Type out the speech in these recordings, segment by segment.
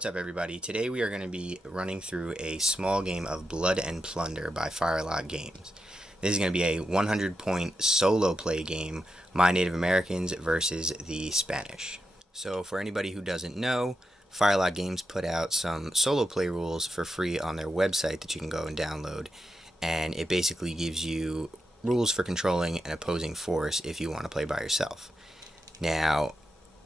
What's up, everybody? Today we are going to be running through a small game of Blood and Plunder by Firelock Games. This is going to be a 100-point solo play game, my Native Americans versus the Spanish. So for anybody who doesn't know, Firelock Games put out some solo play rules for free on their website that you can go and download, and it basically gives you rules for controlling an opposing force if you want to play by yourself. Now,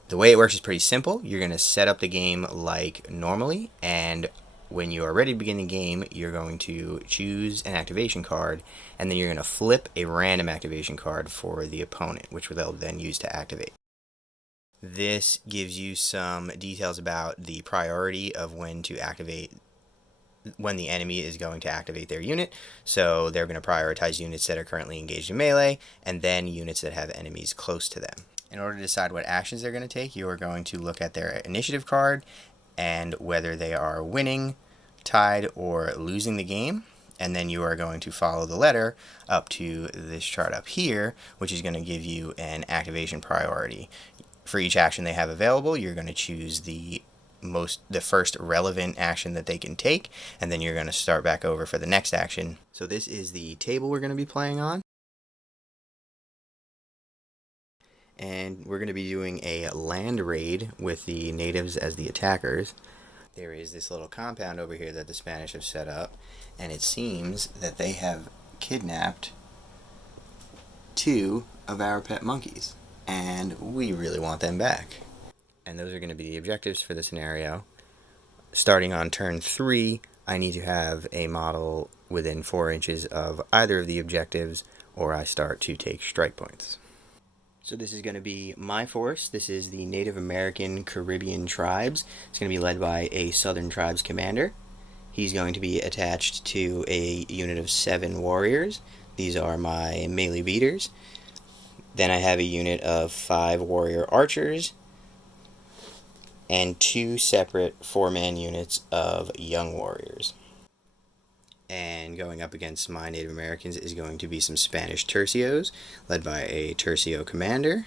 the way it works is pretty simple. You're going to set up the game like normally, and when you are ready to begin the game, you're going to choose an activation card, and then you're going to flip a random activation card for the opponent, which they'll then use to activate. This gives you some details about the priority of when to activate, when the enemy is going to activate their unit. So they're going to prioritize units that are currently engaged in melee, and then units that have enemies close to them. In order to decide what actions they're going to take, you are going to look at their initiative card and whether they are winning, tied, or losing the game. And then you are going to follow the letter up to this chart up here, which is going to give you an activation priority. For each action they have available, you're going to choose the first relevant action that they can take, and then you're going to start back over for the next action. So this is the table we're going to be playing on. And we're going to be doing a land raid with the natives as the attackers. There is this little compound over here that the Spanish have set up, and it seems that they have kidnapped 2 of our pet monkeys, and we really want them back. And those are going to be the objectives for the scenario. Starting on turn 3, I need to have a model within 4 inches of either of the objectives, or I start to take strike points. So this is going to be my force. This is the Native American Caribbean tribes. It's going to be led by a Southern Tribes commander. He's going to be attached to a unit of 7 warriors. These are my melee beaters. Then I have a unit of 5 warrior archers and 2 separate 4-man units of young warriors. And going up against my Native Americans is going to be some Spanish tercios, led by a tercio commander,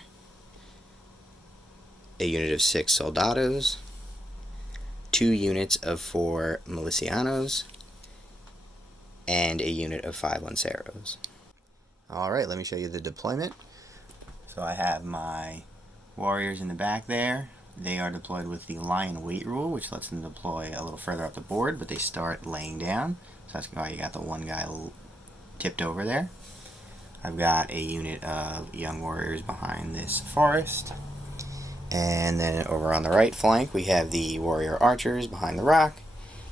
a unit of 6 soldados, 2 units of 4 milicianos, and a unit of 5 lanceros. Alright, let me show you the deployment. So I have my warriors in the back there. They are deployed with the lion wait rule, which lets them deploy a little further up the board, but they start laying down. So that's why you got the one guy tipped over there. I've got a unit of young warriors behind this forest. And then over on the right flank, we have the warrior archers behind the rock,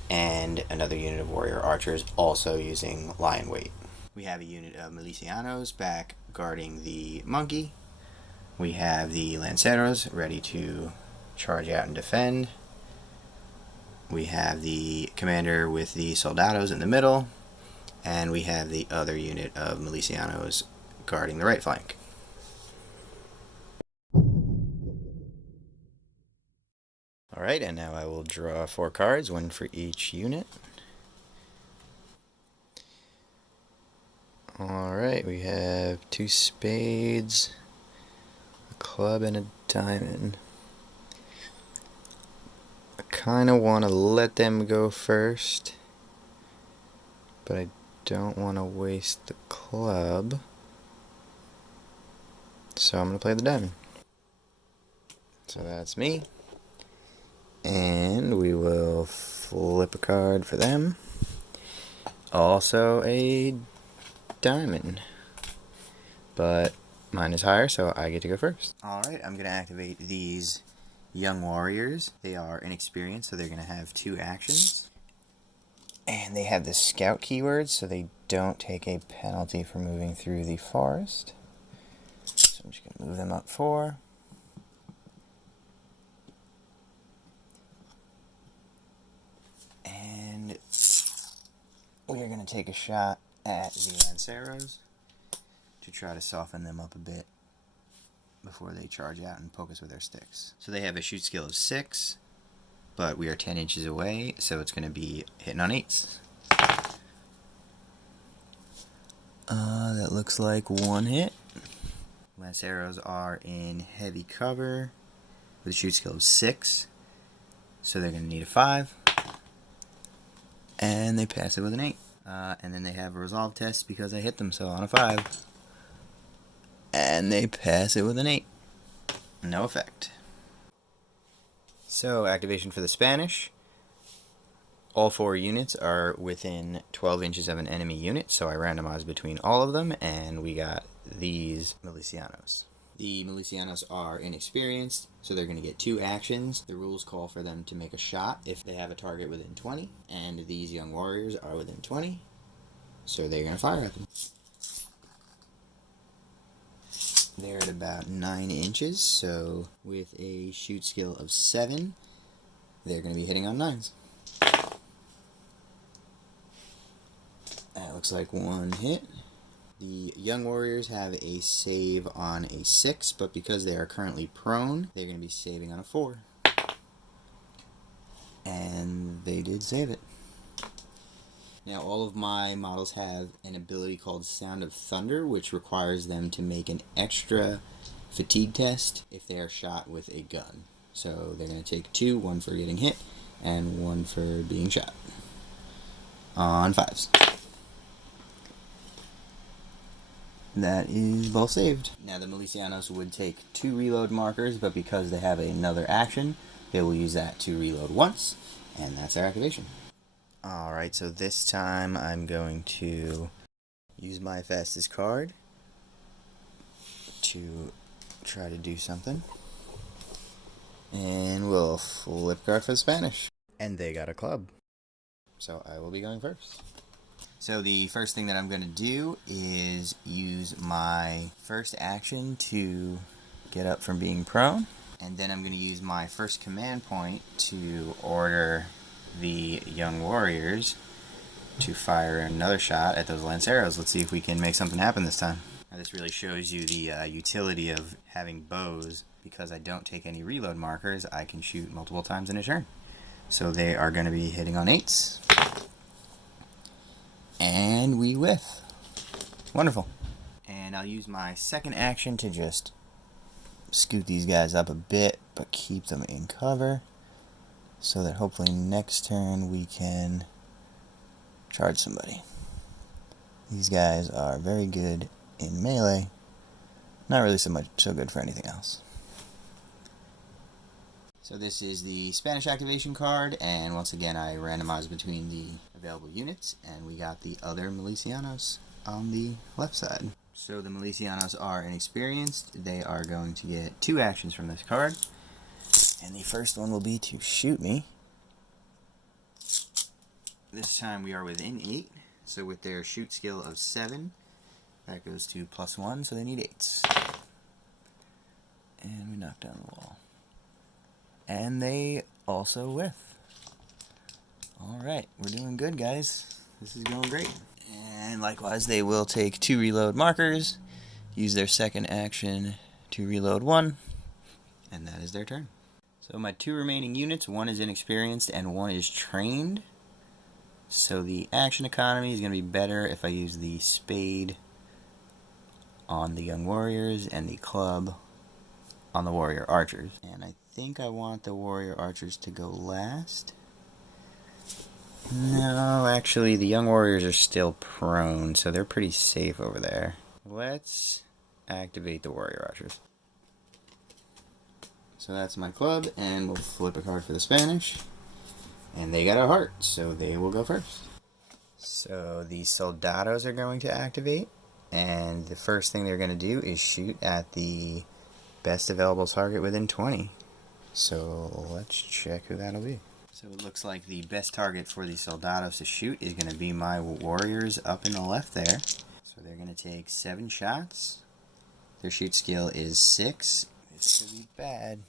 and another unit of warrior archers also using lion wait. We have a unit of milicianos back guarding the monkey. We have the lanceros ready to charge out and defend. We have the commander with the soldados in the middle, and we have the other unit of milicianos guarding the right flank. Alright, and now I will draw 4 cards, 1 for each unit. Alright, we have 2 spades, a club, and a diamond. I kind of want to let them go first, but I don't want to waste the club, so I'm going to play the diamond. So that's me, and we will flip a card for them. Also a diamond, but mine is higher, so I get to go first. Alright, I'm going to activate these young warriors. They are inexperienced, so they're going to have 2 actions. And they have the scout keyword, so they don't take a penalty for moving through the forest. So I'm just going to move them up 4. And we are going to take a shot at the lanceros to try to soften them up a bit before they charge out and poke us with their sticks. So they have a shoot skill of 6, but we are 10 inches away, so it's going to be hitting on 8s. That looks like 1 hit. Lanceros are in heavy cover with a shoot skill of 6, so they're going to need a 5. And they pass it with an 8. And then they have a resolve test because I hit them, so on a 5. And they pass it with an 8. No effect. So, activation for the Spanish. All 4 units are within 12 inches of an enemy unit, so I randomized between all of them, and we got these Milicianos. The Milicianos are inexperienced, so they're going to get 2 actions. The rules call for them to make a shot if they have a target within 20, and these young warriors are within 20, so they're going to fire at them. They're at about 9 inches, so with a shoot skill of 7, they're going to be hitting on 9s. That looks like 1 hit. The young warriors have a save on a 6, but because they are currently prone, they're going to be saving on a 4. And they did save it. Now, all of my models have an ability called Sound of Thunder, which requires them to make an extra fatigue test if they are shot with a gun. So they're going to take 2, 1 for getting hit, and 1 for being shot. On 5s. That is both saved. Now the Milicianos would take 2 reload markers, but because they have another action, they will use that to reload once, and that's their activation. Alright, so this time I'm going to use my fastest card to try to do something. And we'll flip card for the Spanish. And they got a club. So I will be going first. So the first thing that I'm going to do is use my first action to get up from being prone. And then I'm going to use my first command point to order the young warriors to fire another shot at those lanceros. Let's see if we can make something happen this time. Now this really shows you the utility of having bows. Because I don't take any reload markers, I can shoot multiple times in a turn. So they are going to be hitting on 8s. And we whiff. Wonderful. And I'll use my second action to just scoot these guys up a bit, but keep them in cover, so that hopefully next turn we can charge somebody. These guys are very good in melee, not really so good for anything else. So this is the Spanish activation card, and once again I randomized between the available units, and we got the other Milicianos on the left side. So the Milicianos are inexperienced. They are going to get 2 actions from this card, and the first one will be to shoot me. This time we are within 8, so with their shoot skill of 7, that goes to +1, so they need 8s. And we knock down the wall. And they also whiff. Alright, we're doing good, guys. This is going great. And likewise, they will take 2 reload markers, use their second action to reload 1, and that is their turn. So my 2 remaining units, 1 is inexperienced and 1 is trained. So the action economy is going to be better if I use the spade on the young warriors and the club on the warrior archers. And I think I want the warrior archers to go last. No, actually the young warriors are still prone, so they're pretty safe over there. Let's activate the warrior archers. So that's my club, and we'll flip a card for the Spanish. And they got a heart, so they will go first. So the soldados are going to activate, and the first thing they're going to do is shoot at the best available target within 20. So let's check who that'll be. So it looks like the best target for the soldados to shoot is going to be my warriors up in the left there. So they're going to take 7 shots. Their shoot skill is 6. This could be bad.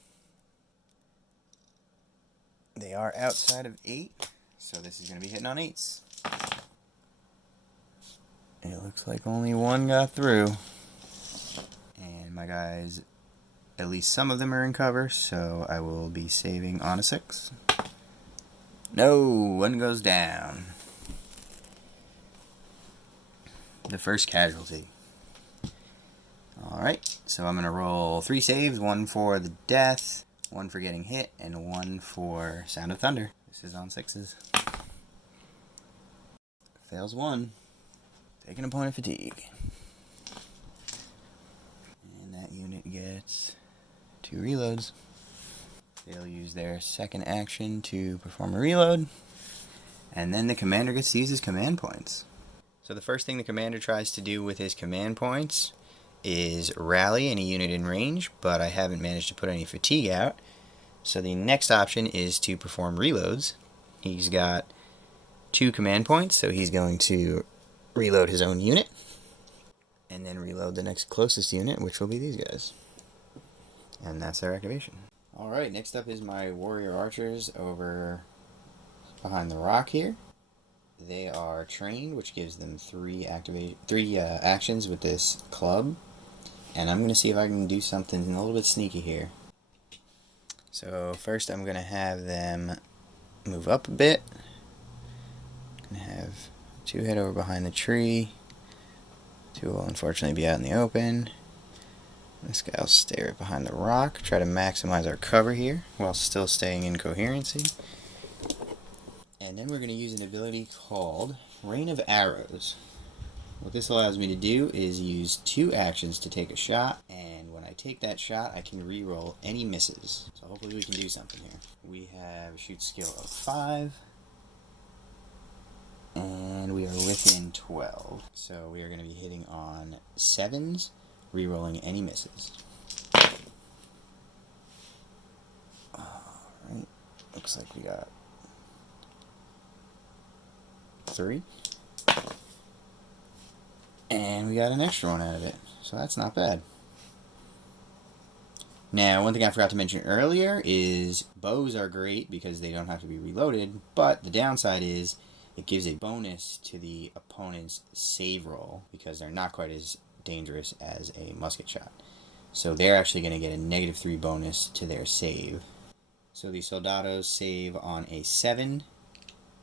They are outside of 8, so this is going to be hitting on 8s. It looks like only 1 got through. And my guys, at least some of them are in cover, so I will be saving on a 6. No, 1 goes down. The first casualty. Alright, so I'm going to roll 3 saves, 1 for the death, 1 for getting hit, and 1 for Sound of Thunder. This is on 6s. Fails 1. Taking a point of fatigue. And that unit gets 2 reloads. They'll use their second action to perform a reload. And then the commander gets to use his command points. So the first thing the commander tries to do with his command points is rally any unit in range, but I haven't managed to put any fatigue out. So the next option is to perform reloads. He's got 2 command points, so he's going to reload his own unit, and then reload the next closest unit, which will be these guys. And that's their activation. Alright, next up is my warrior archers over behind the rock here. They are trained, which gives them 3 actions with this club. And I'm going to see if I can do something a little bit sneaky here. So first I'm going to have them move up a bit. I'm going to have 2 head over behind the tree. 2 will unfortunately be out in the open. This guy will stay right behind the rock. Try to maximize our cover here while still staying in coherency. And then we're going to use an ability called Rain of Arrows. What this allows me to do is use 2 actions to take a shot, and when I take that shot I can reroll any misses. So hopefully we can do something here. We have a shoot skill of 5, and we are within 12. So we are going to be hitting on 7s, rerolling any misses. Alright, looks like we got 3. And we got an extra one out of it, so that's not bad. Now, one thing I forgot to mention earlier is bows are great because they don't have to be reloaded, but the downside is it gives a bonus to the opponent's save roll because they're not quite as dangerous as a musket shot. So they're actually going to get a -3 bonus to their save. So the soldados save on a 7.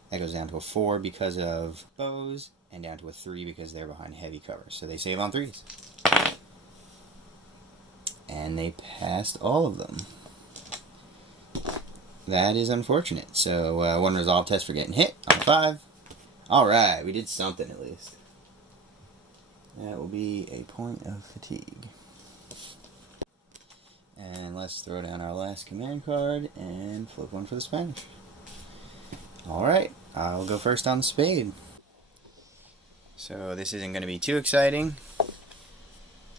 That goes down to a 4 because of bows, and down to a 3 because they're behind heavy cover. So they save on 3s. And they passed all of them. That is unfortunate. So 1 resolve test for getting hit on a 5. Alright, we did something at least. That will be a point of fatigue. And let's throw down our last command card and flip 1 for the Spanish. Alright, I'll go first on the spade. So this isn't going to be too exciting.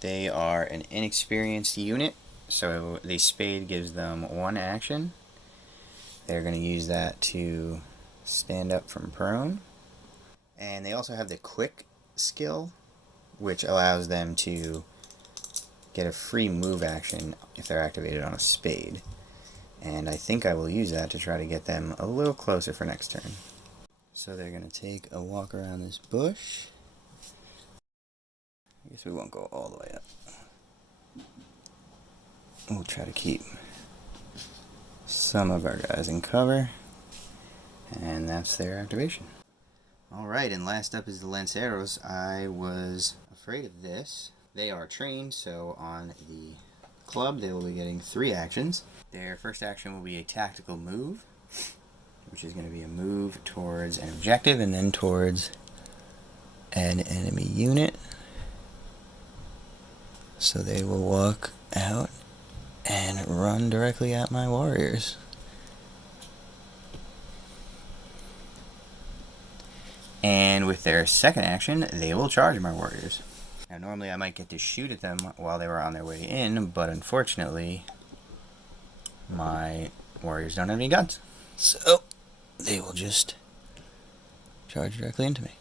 They are an inexperienced unit, so the spade gives them 1 action. They're going to use that to stand up from prone. And they also have the quick skill, which allows them to get a free move action if they're activated on a spade. And I think I will use that to try to get them a little closer for next turn. So they're going to take a walk around this bush. I guess we won't go all the way up. We'll try to keep some of our guys in cover. And that's their activation. Alright, and last up is the Lanceros. I was afraid of this. They are trained, so on the club they will be getting 3 actions. Their first action will be a tactical move, which is going to be a move towards an objective and then towards an enemy unit. So they will walk out and run directly at my warriors. And with their second action, they will charge my warriors. Now normally I might get to shoot at them while they were on their way in, but unfortunately my warriors don't have any guns. So they will just charge directly into me.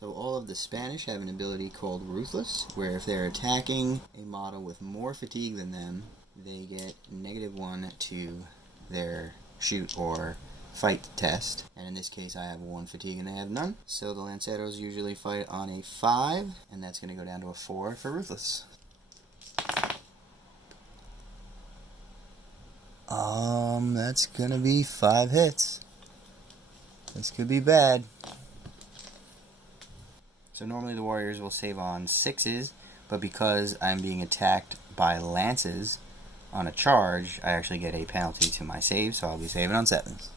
So all of the Spanish have an ability called Ruthless, where if they're attacking a model with more fatigue than them, they get -1 to their shoot or fight test. And in this case I have 1 fatigue and they have none. So the Lanceros usually fight on a 5, and that's going to go down to a 4 for Ruthless. That's gonna be 5 hits. This could be bad. So normally the warriors will save on 6s, but because I'm being attacked by lances on a charge, I actually get a penalty to my save, so I'll be saving on 7s.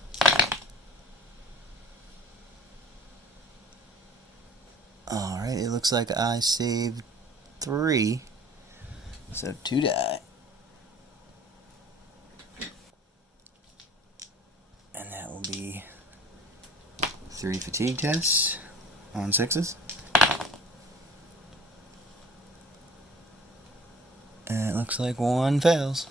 Alright, it looks like I saved 3, so 2 die. And that will be 3 fatigue tests on 6s. And it looks like 1 fails.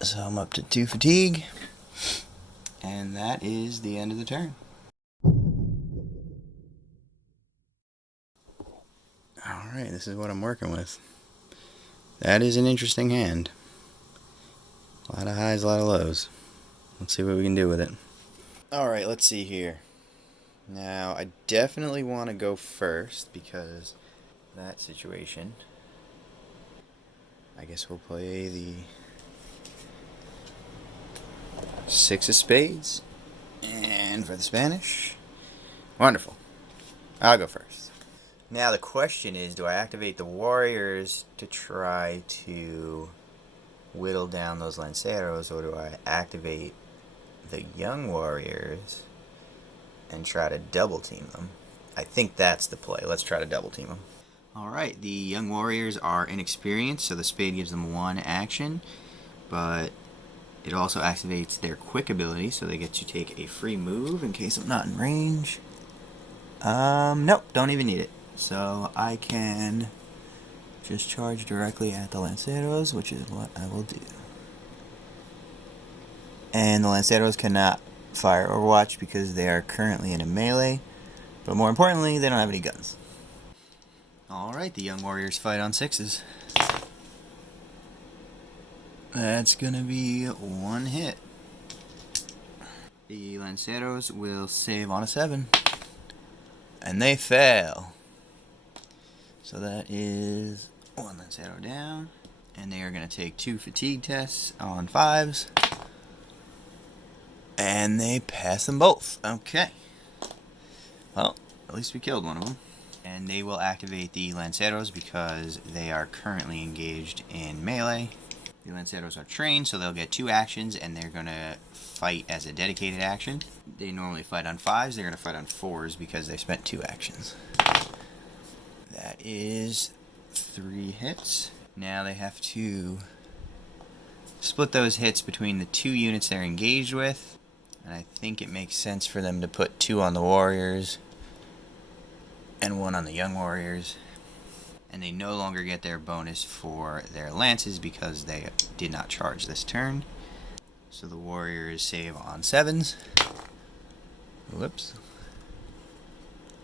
So I'm up to 2 fatigue. And that is the end of the turn. Alright, this is what I'm working with. That is an interesting hand. A lot of highs, a lot of lows. Let's see what we can do with it. Alright, let's see here. Now, I definitely want to go first because that situation. I guess we'll play the 6 of spades. And for the Spanish. Wonderful. I'll go first. Now the question is, do I activate the warriors to try to whittle down those lanceros, or do I activate the young warriors and try to double team them? I think that's the play. Let's try to double team them. Alright, the young warriors are inexperienced, so the spade gives them 1 action, but it also activates their quick ability, so they get to take a free move in case I'm not in range. Nope, don't even need it. So I can just charge directly at the lanceros, which is what I will do. And the lanceros cannot fire Overwatch because they are currently in a melee, but more importantly, they don't have any guns. Alright, the young warriors fight on 6s. That's gonna be 1 hit. The lanceros will save on a 7. And they fail. So that is 1 lancero down. And they are going to take 2 fatigue tests on 5s. And they pass them both. Okay. Well, at least we killed one of them. And they will activate the lanceros because they are currently engaged in melee. The lanceros are trained, so they'll get 2 actions, and they're going to fight as a dedicated action. They normally fight on 5s. They're going to fight on 4s because they spent 2 actions. That is 3 hits. Now they have to split those hits between the 2 units they're engaged with. And I think it makes sense for them to put 2 on the warriors and 1 on the young warriors. And they no longer get their bonus for their lances because they did not charge this turn. So the warriors save on 7s. Whoops.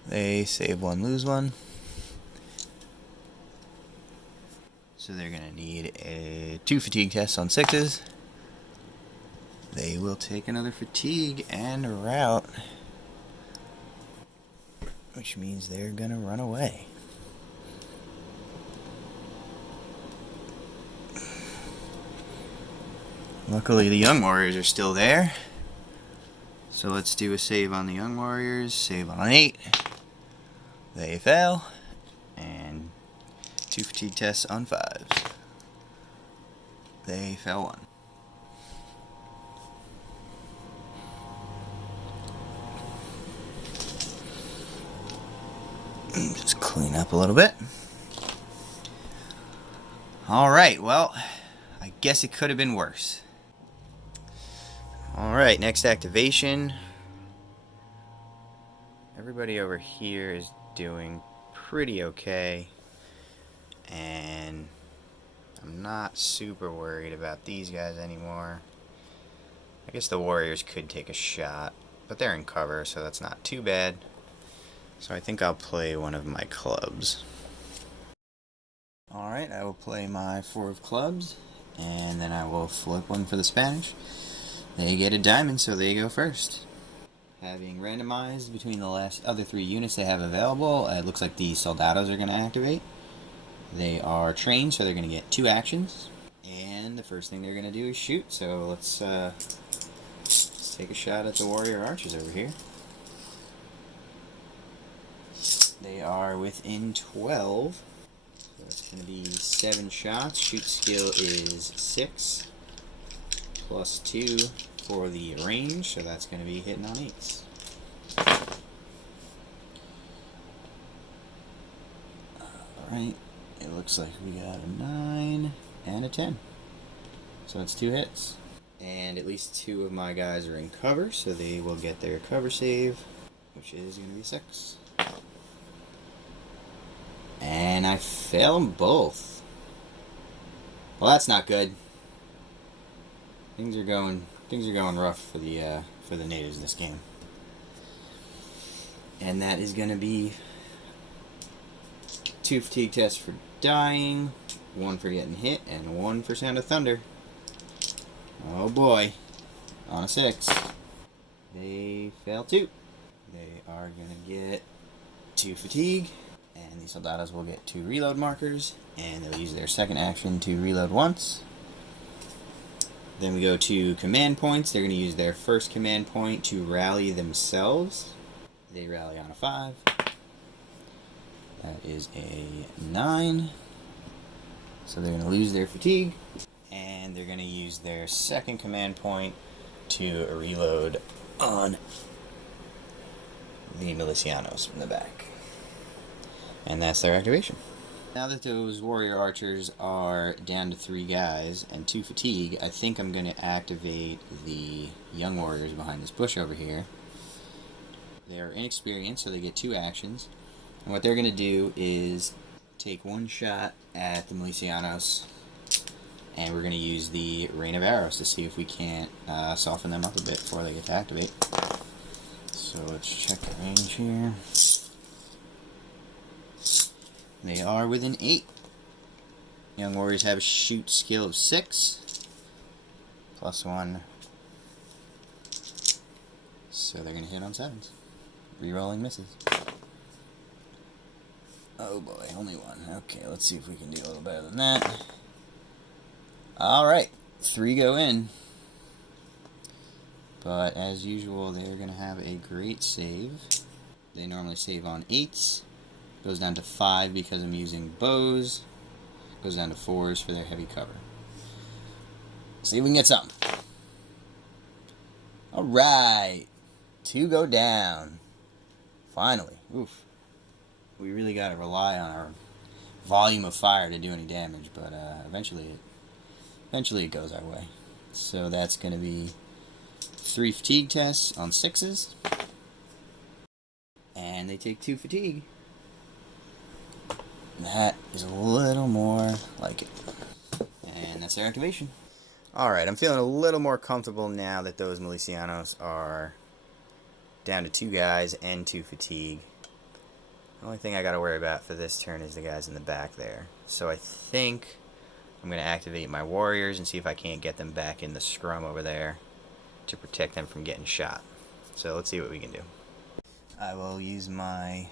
They save 1, lose 1. So they're going to need 2 fatigue tests on 6s. They will take another fatigue and rout, which means they're going to run away. Luckily, the young warriors are still there. So let's do a save on the young warriors. Save on 8. They fail. And 2 fatigue tests on 5s. They fail 1. Just clean up a little bit. Alright, well, I guess it could have been worse. Alright, next activation. Everybody over here is doing pretty okay. And I'm not super worried about these guys anymore. I guess the warriors could take a shot, but they're in cover, so that's not too bad. So I think I'll play one of my clubs. Alright, I will play my 4 of clubs, and then I will flip 1 for the Spanish. They get a diamond, so they go first. Having randomized between the other 3 units they have available, it looks like the soldados are going to activate. They are trained, so they're going to get 2 actions. And the first thing they're going to do is shoot, so let's take a shot at the warrior archers over here. They are within 12. So it's going to be 7 shots. Shoot skill is 6. Plus 2 for the range, so that's going to be hitting on 8s. Alright, it looks like we got a 9 and a 10. So it's 2 hits. And at least 2 of my guys are in cover, so they will get their cover save, which is going to be 6. And I fail them both. Well, that's not good. Things are going rough for the natives in this game. And that is going to be 2 fatigue tests for dying, 1 for getting hit, and 1 for Sound of Thunder. Oh boy. On a 6. They fail 2. They are going to get 2 fatigue. And these soldados will get 2 reload markers, and they'll use their second action to reload once. Then we go to command points. They're going to use their first command point to rally themselves. They rally on a 5. That is a 9. So they're going to lose their fatigue, and they're going to use their second command point to reload on the Milicianos from the back. And that's their activation. Now that those warrior archers are down to 3 guys and 2 fatigue, I think I'm going to activate the young warriors behind this bush over here. They're inexperienced, so they get 2 actions. And what they're going to do is take 1 shot at the Milicianos, and we're going to use the rain of arrows to see if we can't soften them up a bit before they get to activate. So let's check the range here. They are within 8. Young warriors have a shoot skill of 6. Plus 1. So they're going to hit on 7s. Rerolling misses. Oh boy, only 1. Okay, let's see if we can do a little better than that. Alright, 3 go in. But as usual, they're going to have a great save. They normally save on 8s. Goes down to 5 because I'm using bows. Goes down to 4s for their heavy cover. See if we can get something. Alright. 2 go down. Finally. Oof. We really got to rely on our volume of fire to do any damage, but eventually it goes our way. So that's going to be 3 fatigue tests on 6s. And they take 2 fatigue. That is a little more like it. And that's their activation. Alright, I'm feeling a little more comfortable now that those Milicianos are down to 2 guys and 2 fatigue. The only thing I gotta worry about for this turn is the guys in the back there. So I think I'm gonna activate my warriors and see if I can't get them back in the scrum over there to protect them from getting shot. So let's see what we can do. I will use my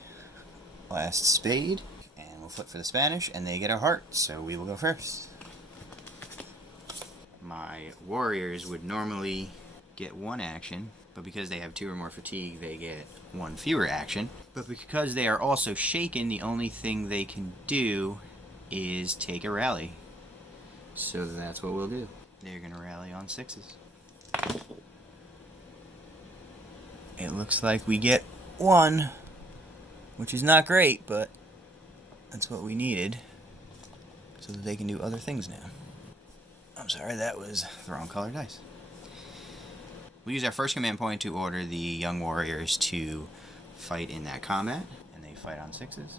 last spade. And we'll flip for the Spanish, and they get a heart, so we will go first. My warriors would normally get 1 action, but because they have 2 or more fatigue, they get 1 fewer action. But because they are also shaken, the only thing they can do is take a rally. So that's what we'll do. They're going to rally on 6s. It looks like we get 1, which is not great, but that's what we needed so that they can do other things now. I'm sorry, that was the wrong color dice. We use our first command point to order the young warriors to fight in that combat, and they fight on 6s.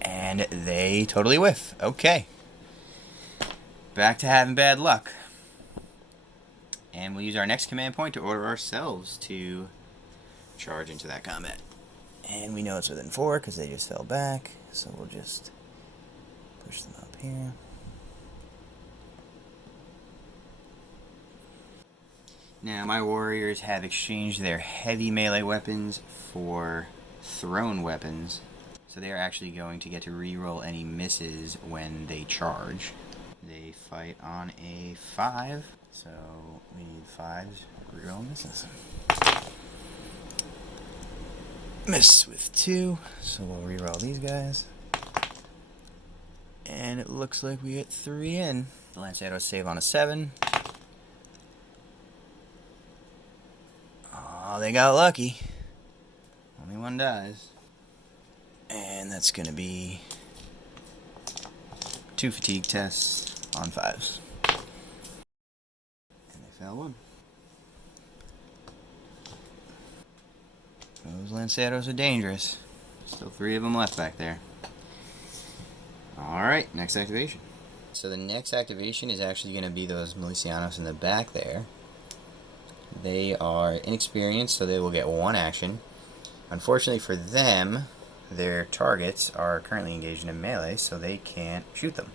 And they totally whiff. Okay. Back to having bad luck. And we'll use our next command point to order ourselves to charge into that combat. And we know it's within 4 because they just fell back. So we'll just push them up here. Now my warriors have exchanged their heavy melee weapons for thrown weapons. So they are actually going to get to reroll any misses when they charge. They fight on a 5. So we need 5s. Reroll misses. Miss with 2, so we'll reroll these guys. And it looks like we get 3 in. The Lanceros save on a 7. Oh, they got lucky. Only 1 dies. And that's going to be 2 fatigue tests on 5s. And they fail 1. Those Lanceros are dangerous. Still 3 of them left back there. Alright, next activation. So the next activation is actually going to be those Milicianos in the back there. They are inexperienced, so they will get 1 action. Unfortunately for them, their targets are currently engaged in a melee, so they can't shoot them.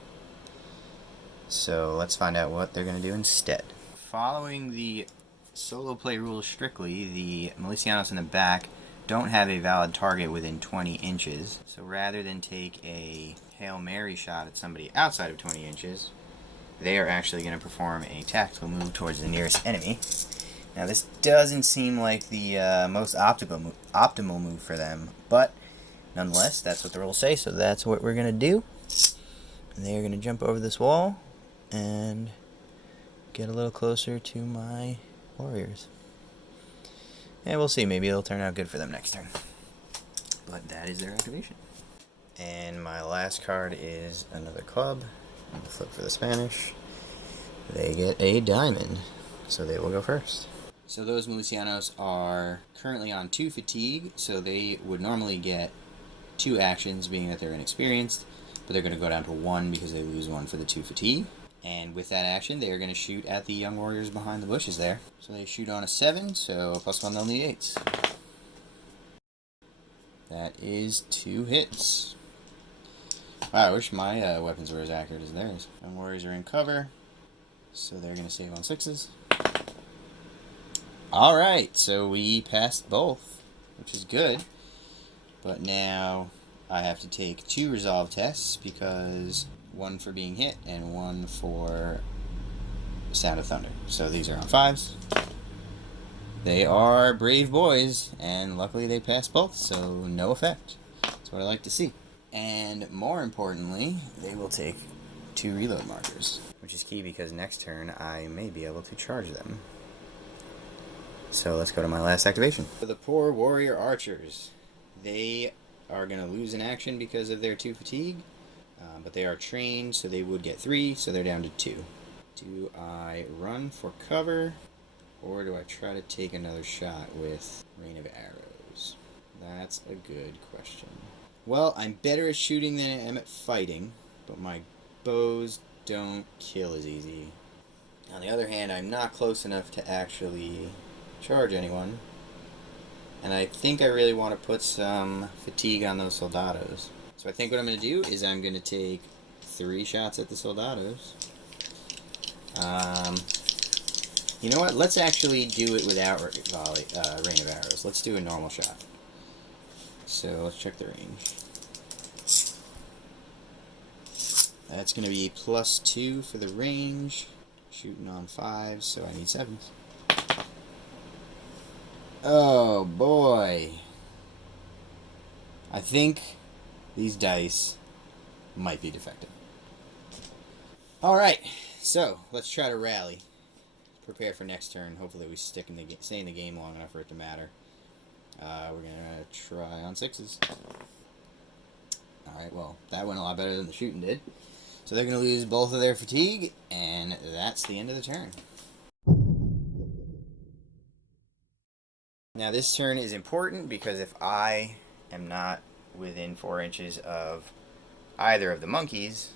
So let's find out what they're going to do instead. Following the solo play rules strictly, the Milicianos in the back don't have a valid target within 20 inches. So rather than take a Hail Mary shot at somebody outside of 20 inches, they are actually going to perform a tactical move towards the nearest enemy. Now this doesn't seem like the most optimal move for them, but nonetheless, that's what the rules say, so that's what we're going to do. And they're going to jump over this wall and get a little closer to my warriors. And we'll see, maybe it'll turn out good for them next turn. But that is their activation. And my last card is another club. I'll flip for the Spanish. They get a diamond, so they will go first. So those Milicianos are currently on 2 fatigue, so they would normally get 2 actions, being that they're inexperienced, but they're going to go down to 1 because they lose 1 for the 2 fatigue. And with that action, they are going to shoot at the young warriors behind the bushes there. So they shoot on a 7, so +1 they'll need 8s. That is 2 hits. Wow, I wish my weapons were as accurate as theirs. Young warriors are in cover, so they're going to save on 6s. Alright, so we passed both, which is good. But now I have to take 2 resolve tests, because 1 for being hit and 1 for Sound of Thunder. So these are on 5s. They are brave boys, and luckily they passed both, so no effect. That's what I like to see. And more importantly, they will take 2 reload markers, which is key because next turn I may be able to charge them. So let's go to my last activation. For the poor warrior archers, they are going to lose an action because of their 2 fatigue, but they are trained, so they would get 3, so they're down to 2. Do I run for cover, or do I try to take another shot with Rain of Arrows? That's a good question. Well, I'm better at shooting than I am at fighting, but my bows don't kill as easy. On the other hand, I'm not close enough to actually charge anyone, and I think I really want to put some fatigue on those soldados. So I think what I'm going to do is I'm going to take 3 shots at the soldados. You know what? Let's actually do it without Rain of Arrows. Let's do a normal shot. So let's check the range. That's going to be +2 for the range. Shooting on 5s, so I need 7s. Oh boy. I think these dice might be defective. Alright, so let's try to rally. Prepare for next turn. Hopefully we stay in the game long enough for it to matter. We're going to try on 6s. Alright, well, that went a lot better than the shooting did. So they're going to lose both of their fatigue, and that's the end of the turn. Now this turn is important because if I am not within 4 inches of either of the monkeys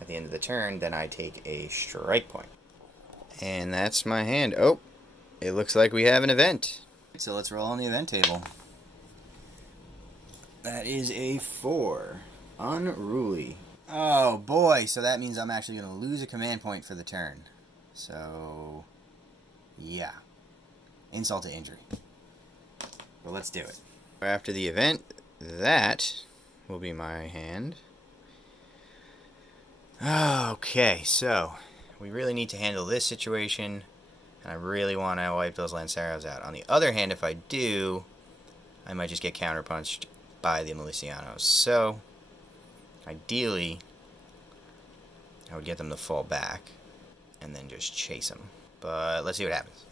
at the end of the turn, then I take a strike point. And that's my hand. Oh, it looks like we have an event. So let's roll on the event table. That is a 4. Unruly. Oh boy, so that means I'm actually going to lose a command point for the turn. So, yeah. Insult to injury. But let's do it. After the event, that will be my hand. Okay, so we really need to handle this situation, and I really want to wipe those Lanceros out. On the other hand, if I do, I might just get counterpunched by the Milicianos. So, ideally, I would get them to fall back and then just chase them. But let's see what happens.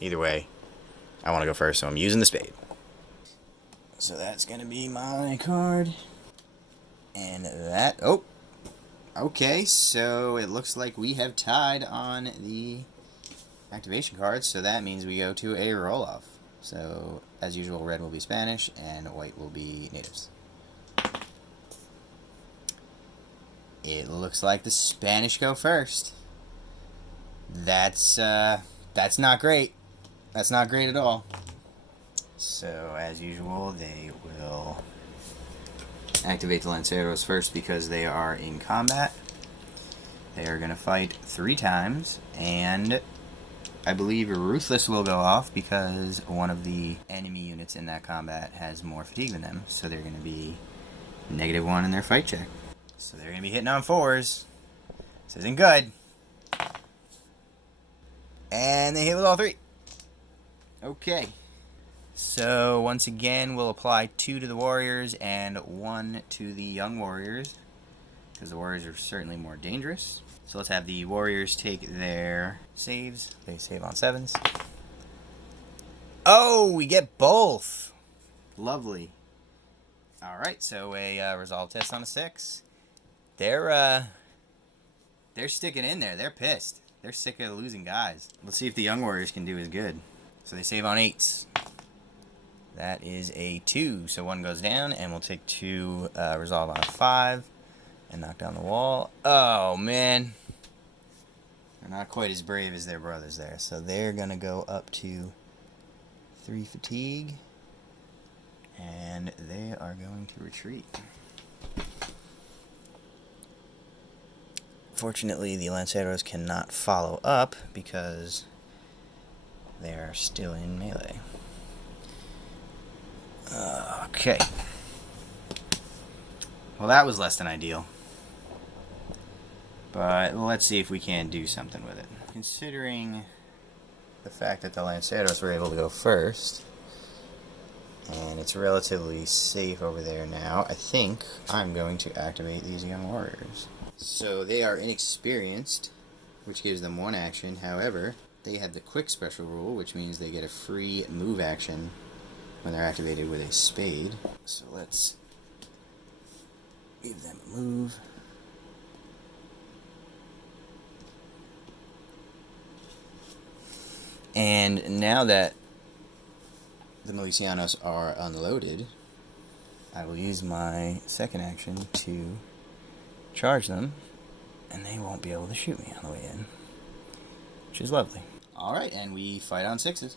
Either way, I want to go first, so I'm using the spade. So that's going to be my card. And that... Oh! Okay, so it looks like we have tied on the activation cards, so that means we go to a roll-off. So, as usual, red will be Spanish, and white will be natives. It looks like the Spanish go first. That's not great. That's not great at all. So, as usual, they will activate the Lanceros first because they are in combat. They are going to fight 3 times, and I believe Ruthless will go off because one of the enemy units in that combat has more fatigue than them, so they're going to be -1 in their fight check. So they're going to be hitting on 4s. This isn't good. And they hit with all 3. Okay. So, once again, we'll apply 2 to the Warriors and 1 to the Young Warriors, because the Warriors are certainly more dangerous. So let's have the Warriors take their saves. They save on 7s. Oh, we get both! Lovely. Alright, so a resolve test on a 6. They're sticking in there. They're pissed. They're sick of losing guys. Let's see if the Young Warriors can do as good. So they save on 8s. That is a 2, so 1 goes down, and we'll take 2 resolve on a 5 and knock down the wall. Oh, man. They're not quite as brave as their brothers there, so they're going to go up to 3 fatigue, and they are going to retreat. Fortunately, the Lanceros cannot follow up because they are still in melee. Okay. Well, that was less than ideal. But let's see if we can do something with it. Considering the fact that the Lanceros were able to go first, and it's relatively safe over there now, I think I'm going to activate these Young Warriors. So they are inexperienced, which gives them 1 action. However, they have the quick special rule, which means they get a free move action when they're activated with a spade. So let's give them a move. And now that the Milicianos are unloaded, I will use my second action to charge them, and they won't be able to shoot me on the way in, which is lovely. Alright, and we fight on 6s.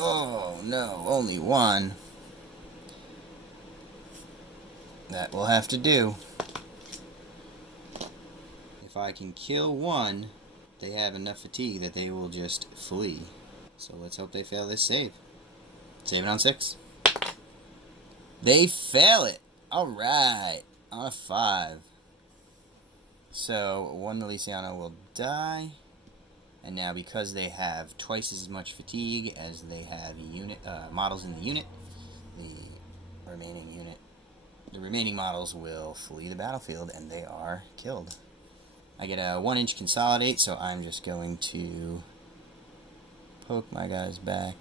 Oh no, only 1. That will have to do. If I can kill 1, they have enough fatigue that they will just flee. So let's hope they fail this save. Save it on 6. They fail it! Alright, on a 5. So 1 Miliciano will die. And now, because they have twice as much fatigue as they have models in the unit, the remaining models will flee the battlefield, and they are killed. I get a 1-inch consolidate, so I'm just going to poke my guys back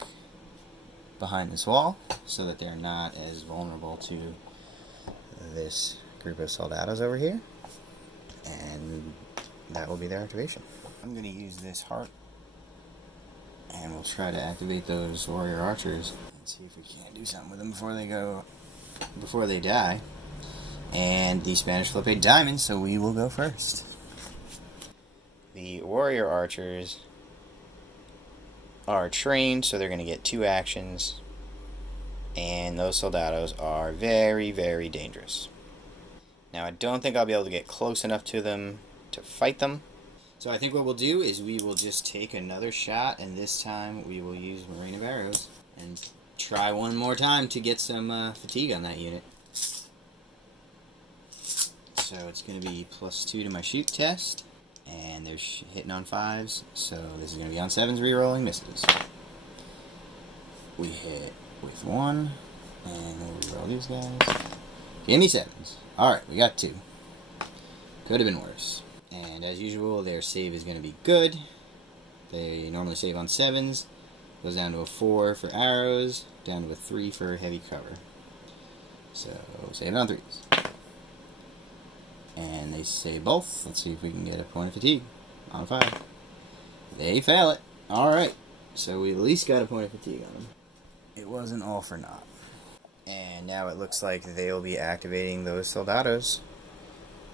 behind this wall so that they're not as vulnerable to this group of soldados over here, and that will be their activation. I'm going to use this heart, and we'll try to activate those warrior archers and see if we can't do something with them before they die. And the Spanish flip a diamond, so we will go first. The warrior archers are trained, so they're going to get 2 actions, and those soldados are very, very dangerous. Now, I don't think I'll be able to get close enough to them to fight them. So I think what we'll do is we will just take another shot, and this time we will use Rain of Arrows and try one more time to get some fatigue on that unit. So it's going to be +2 to my shoot test. And they're hitting on 5s. So this is going to be on 7s, rerolling misses. We hit with 1. And we'll reroll these guys. Give me 7s. Alright, we got 2. Could have been worse. And as usual, their save is going to be good. They normally save on 7s. Goes down to a 4 for arrows. Down to a 3 for heavy cover. So, save it on 3s. And they save both. Let's see if we can get a point of fatigue on 5. They fail it. Alright. So we at least got a point of fatigue on them. It wasn't all for naught. And now it looks like they'll be activating those soldados,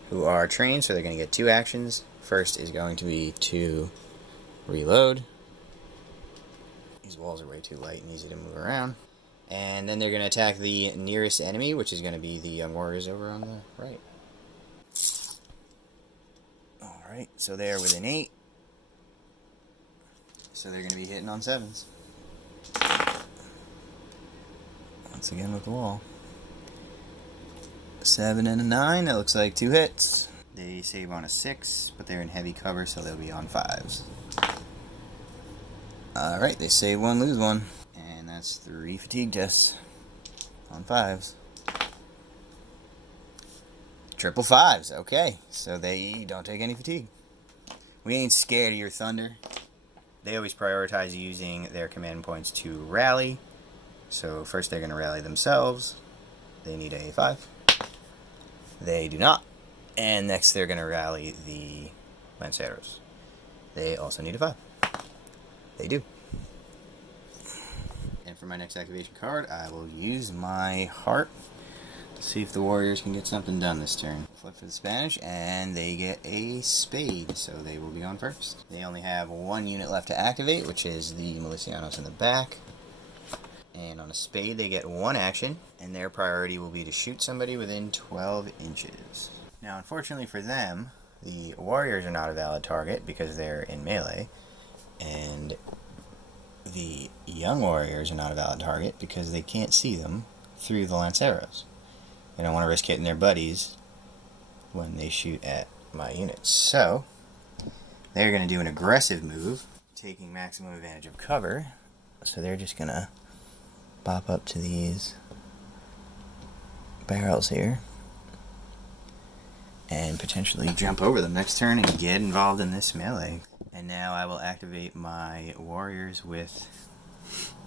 who are trained, so they're going to get 2 actions. First is going to be to reload. These walls are way too light and easy to move around. And then they're going to attack the nearest enemy, which is going to be the young warriors over on the right. Alright, so they're within 8. So they're going to be hitting on 7s. Once again with the wall. 7 and a 9, that looks like 2 hits. They save on a 6, but they're in heavy cover, so they'll be on 5s. Alright, they save 1, lose 1. And that's 3 fatigue tests on 5s. Triple 5s, okay. So they don't take any fatigue. We ain't scared of your thunder. They always prioritize using their command points to rally. So first they're going to rally themselves. They need a 5. They do not. And next they're going to rally the Lanceros. They also need a 5. They do. And for my next activation card, I will use my heart to see if the warriors can get something done this turn. Flip for the Spanish, and they get a spade, so they will be on first. They only have 1 unit left to activate, which is the Milicianos in the back. And on a spade, they get 1 action, and their priority will be to shoot somebody within 12 inches. Now, unfortunately for them, the warriors are not a valid target because they're in melee, and the young warriors are not a valid target because they can't see them through the Lanceros. They don't want to risk hitting their buddies when they shoot at my units. So, they're going to do an aggressive move, taking maximum advantage of cover. So they're just going to pop up to these barrels here and potentially jump over them next turn and get involved in this melee. And now I will activate my warriors with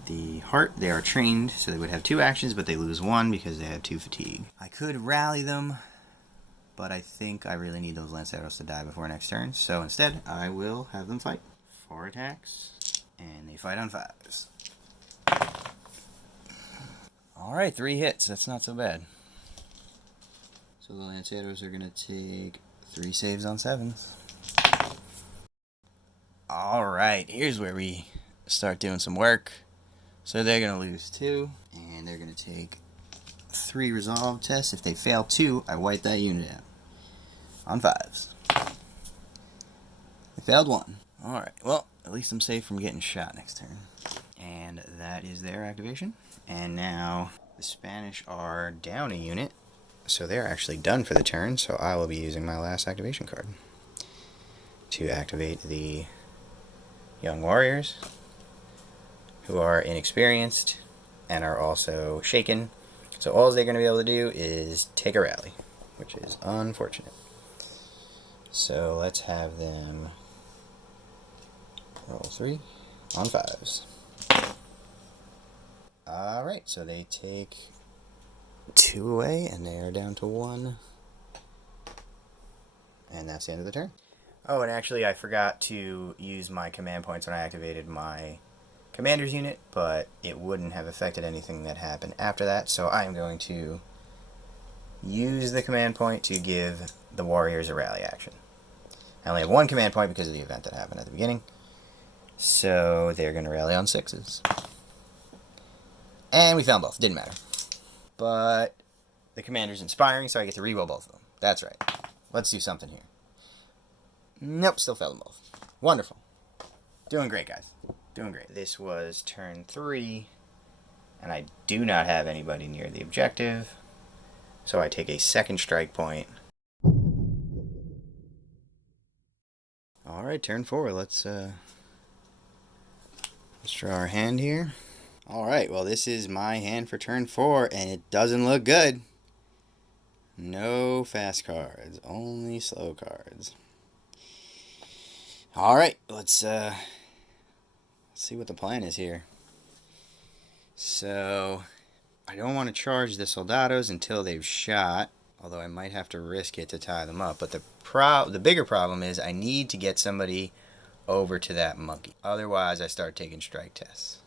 the heart. They are trained, so they would have 2 actions, but they lose 1 because they have 2 fatigue. I could rally them, but I think I really need those Lanceros to die before next turn, so instead I will have them fight. 4 attacks, and they fight on 5s. Alright, 3 hits. That's not so bad. So the Lanceros are going to take 3 saves on 7s. Alright, here's where we start doing some work. So they're going to lose 2, and they're going to take 3 resolve tests. If they fail 2, I wipe that unit out. On 5s. They failed 1. Alright, well, at least I'm safe from getting shot next turn. And that is their activation. And now the Spanish are down a unit, so they're actually done for the turn, so I will be using my last activation card to activate the young warriors, who are inexperienced and are also shaken. So all they're going to be able to do is take a rally, which is unfortunate. So let's have them roll 3 on 5s. Alright, so they take 2 away, and they are down to 1. And that's the end of the turn. Oh, and actually I forgot to use my command points when I activated my commander's unit, but it wouldn't have affected anything that happened after that, so I'm going to use the command point to give the warriors a rally action. I only have 1 command point because of the event that happened at the beginning, so they're going to rally on 6s. And we found both. Didn't matter. But the commander's inspiring, so I get to reroll both of them. That's right. Let's do something here. Nope, still failed them both. Wonderful. Doing great, guys. Doing great. This was turn 3, and I do not have anybody near the objective, so I take a second strike point. Alright, turn 4. Let's draw our hand here. Alright, well this is my hand for turn 4, and it doesn't look good. No fast cards, only slow cards. Alright, let's see what the plan is here. So, I don't want to charge the soldados until they've shot, although I might have to risk it to tie them up. But the bigger problem is I need to get somebody over to that monkey. Otherwise, I start taking strike tests.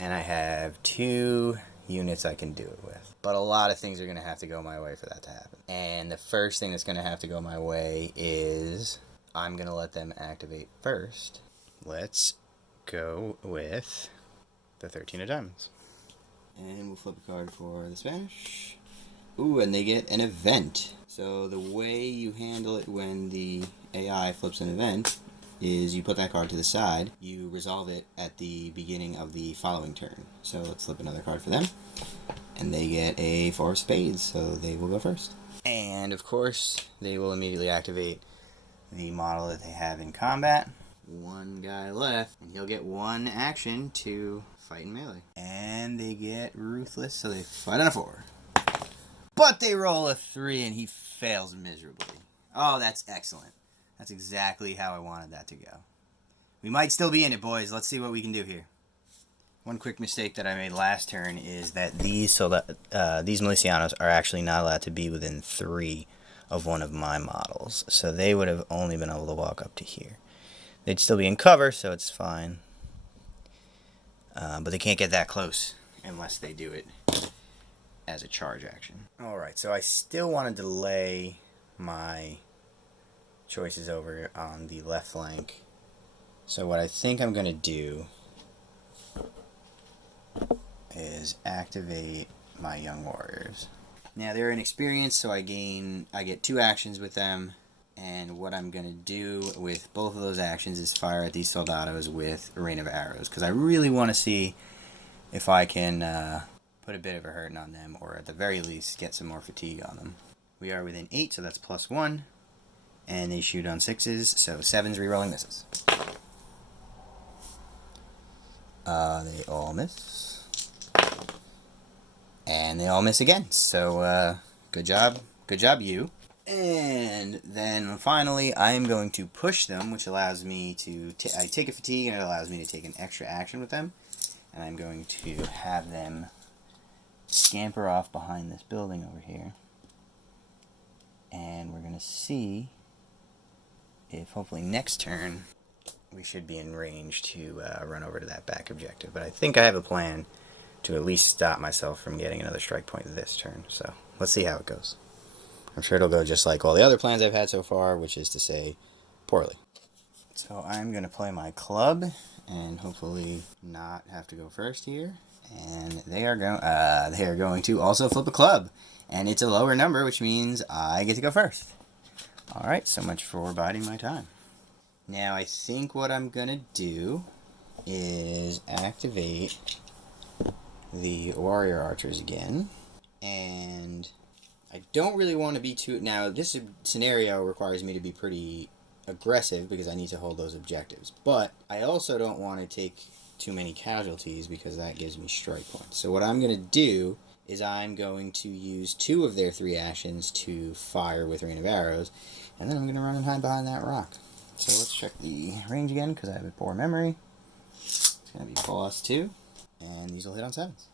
And I have 2 units I can do it with. But a lot of things are going to have to go my way for that to happen. And the first thing that's going to have to go my way is I'm going to let them activate first. Let's go with the 13 of diamonds. And we'll flip a card for the Spanish. Ooh, and they get an event. So the way you handle it when the AI flips an event is you put that card to the side. You resolve it at the beginning of the following turn. So let's flip another card for them. And they get a 4 of spades, so they will go first. And of course, they will immediately activate the model that they have in combat. 1 guy left, and he'll get 1 action to fight in melee. And they get ruthless, so they fight on a 4. But they roll a 3, and he fails miserably. Oh, that's excellent. That's exactly how I wanted that to go. We might still be in it, boys. Let's see what we can do here. One quick mistake that I made last turn is that these milicianos are actually not allowed to be within 3 of one of my models. So they would have only been able to walk up to here. They'd still be in cover, so it's fine. But they can't get that close unless they do it as a charge action. Alright, so I still want to delay my choices over on the left flank. So what I think I'm going to do is activate my young warriors. Now they're inexperienced, so I get 2 actions with them. And what I'm going to do with both of those actions is fire at these soldados with a rain of arrows. Because I really want to see if I can put a bit of a hurting on them. Or at the very least, get some more fatigue on them. We are within 8, so that's +1. And they shoot on 6s, so 7s rerolling misses. They all miss. And they all miss again. So, good job. Good job, you. And then finally, I am going to push them, which allows me to... I take a fatigue, and it allows me to take an extra action with them. And I'm going to have them scamper off behind this building over here. And we're going to see if hopefully next turn we should be in range to run over to that back objective. But I think I have a plan to at least stop myself from getting another strike point this turn. So let's see how it goes. I'm sure it'll go just like all the other plans I've had so far, which is to say, poorly. So I'm going to play my club and hopefully not have to go first here. And they are going to also flip a club. And it's a lower number, which means I get to go first. Alright, so much for biding my time. Now I think what I'm going to do is activate the warrior archers again. And I don't really want to be too... Now, this scenario requires me to be pretty aggressive because I need to hold those objectives. But I also don't want to take too many casualties because that gives me strike points. So what I'm going to do is I'm going to use 2 of their 3 actions to fire with Rain of Arrows. And then I'm going to run and hide behind that rock. So let's check the range again because I have a poor memory. It's going to be +2. And these will hit on 7s.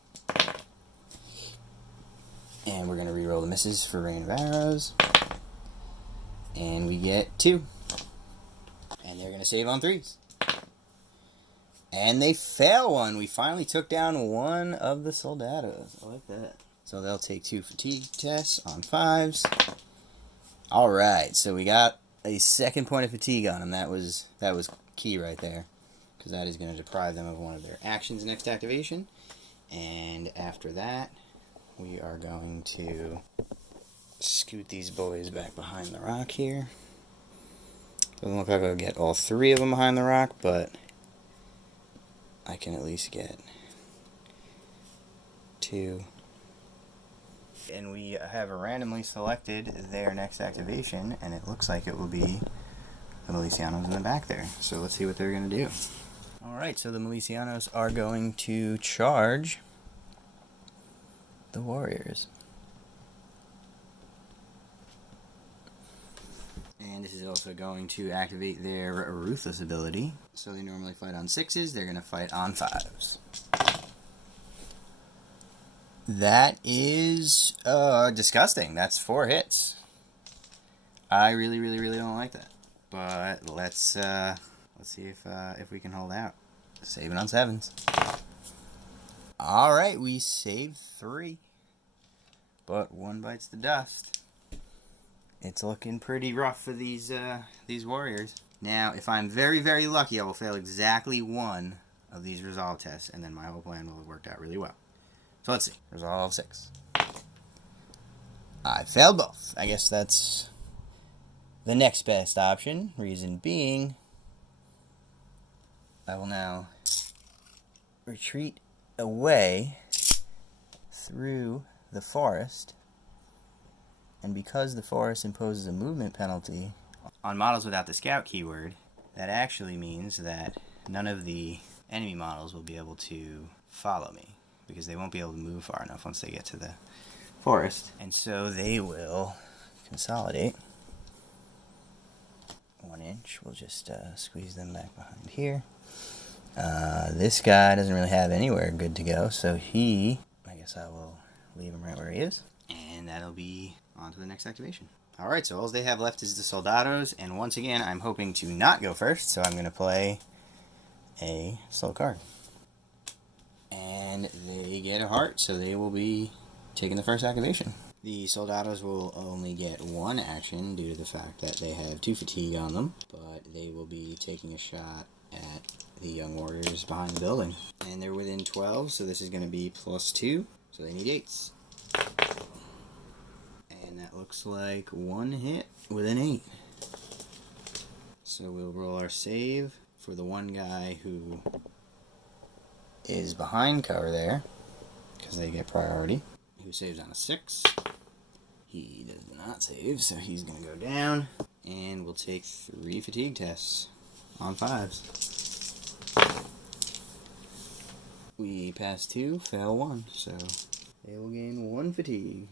And we're going to reroll the misses for Rain of Arrows. And we get 2. And they're going to save on 3s. And they fail 1. We finally took down 1 of the soldados. I like that. So they'll take 2 fatigue tests on 5s. Alright, so we got a 2nd point of fatigue on them. That was key right there. Because that is going to deprive them of one of their actions next activation. And after that, we are going to scoot these boys back behind the rock here. Doesn't look like I'll get all 3 of them behind the rock, but I can at least get 2. And we have randomly selected their next activation, and it looks like it will be the Milicianos in the back there. So let's see what they're going to do. Alright, so the Milicianos are going to charge the warriors. And this is also going to activate their Ruthless ability. So they normally fight on 6s, they're going to fight on 5s. That is disgusting. That's 4 hits. I really don't like that. But let's see if we can hold out. Saving on 7s. Alright, we saved 3. But 1 bites the dust. It's looking pretty rough for these warriors. Now, if I'm very lucky, I will fail exactly 1 of these resolve tests, and then my whole plan will have worked out really well. So let's see. Resolve 6. I failed both. I guess that's the next best option. Reason being, I will now retreat away through the forest. And because the forest imposes a movement penalty on models without the scout keyword, that actually means that none of the enemy models will be able to follow me, because they won't be able to move far enough once they get to the forest. And so they will consolidate. 1 inch. We'll just squeeze them back behind here. This guy doesn't really have anywhere good to go, so I guess I will leave him right where he is. And that'll be on to the next activation. Alright, so all they have left is the Soldados, and once again, I'm hoping to not go first, so I'm going to play a slow card. And they get a heart, so they will be taking the first activation. The Soldados will only get 1 action due to the fact that they have 2 fatigue on them, but they will be taking a shot at the young warriors behind the building. And they're within 12, so this is going to be +2, so they need 8s. And that looks like 1 hit with an 8. So we'll roll our save for the one guy who is behind cover there, because they get priority, who saves on a 6. He does not save, so he's going to go down, and we'll take 3 fatigue tests on 5s. We pass 2, fail 1, so they will gain 1 fatigue.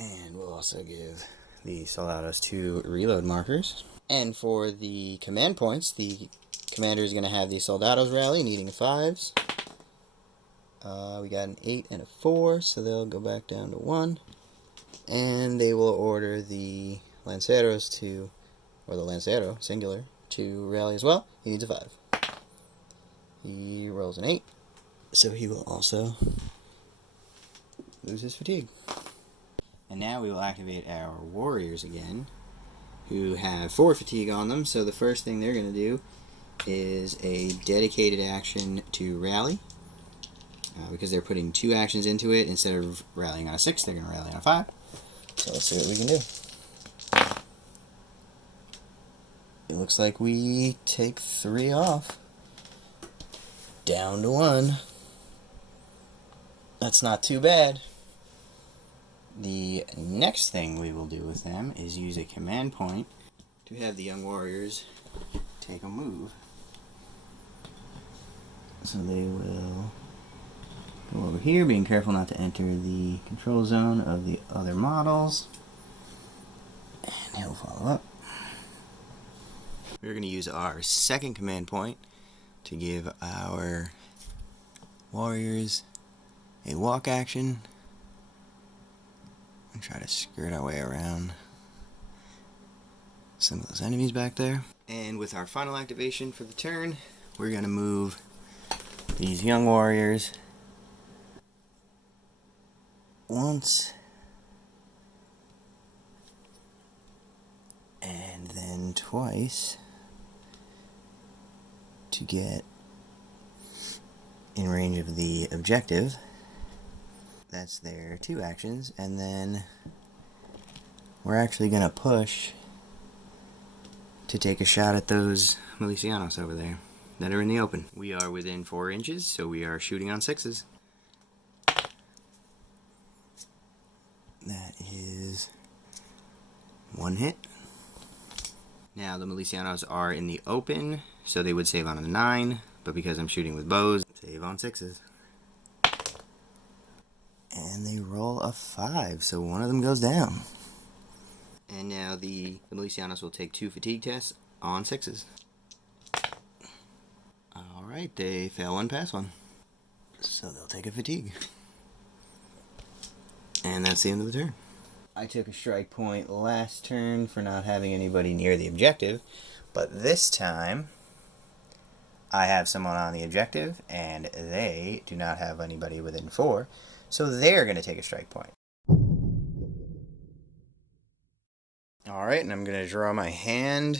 And we'll also give the Soldados 2 reload markers. And for the command points, the commander is going to have the Soldados rally, needing 5s. We got an 8 and a 4, so they'll go back down to 1. And they will order the Lanceros to, or the Lancero, singular, to rally as well. He needs a 5. He rolls an 8, so he will also lose his fatigue. And now we will activate our warriors again, who have 4 fatigue on them. So the first thing they're going to do is a dedicated action to rally. Because they're putting 2 actions into it, instead of rallying on a 6, they're going to rally on a 5. So let's see what we can do. It looks like we take 3 off. Down to 1. That's not too bad. The next thing we will do with them is use a command point to have the young warriors take a move. So they will go over here, being careful not to enter the control zone of the other models. And he'll follow up. We're going to use our second command point to give our warriors a walk action. And try to skirt our way around some of those enemies back there. And with our final activation for the turn, we're going to move these young warriors once, and then twice to get in range of the objective. That's their 2 actions, and then we're actually going to push to take a shot at those Milicianos over there that are in the open. We are within 4 inches, so we are shooting on 6s. That is 1 hit. Now the Milicianos are in the open, so they would save on a 9, but because I'm shooting with bows, save on 6s. And they roll a 5, so one of them goes down. And now the Milicianos will take 2 fatigue tests on 6s. Alright, they fail 1, pass 1. So they'll take a fatigue. And that's the end of the turn. I took a strike point last turn for not having anybody near the objective, but this time I have someone on the objective and they do not have anybody within 4, so they're going to take a strike point. Alright, and I'm going to draw my hand.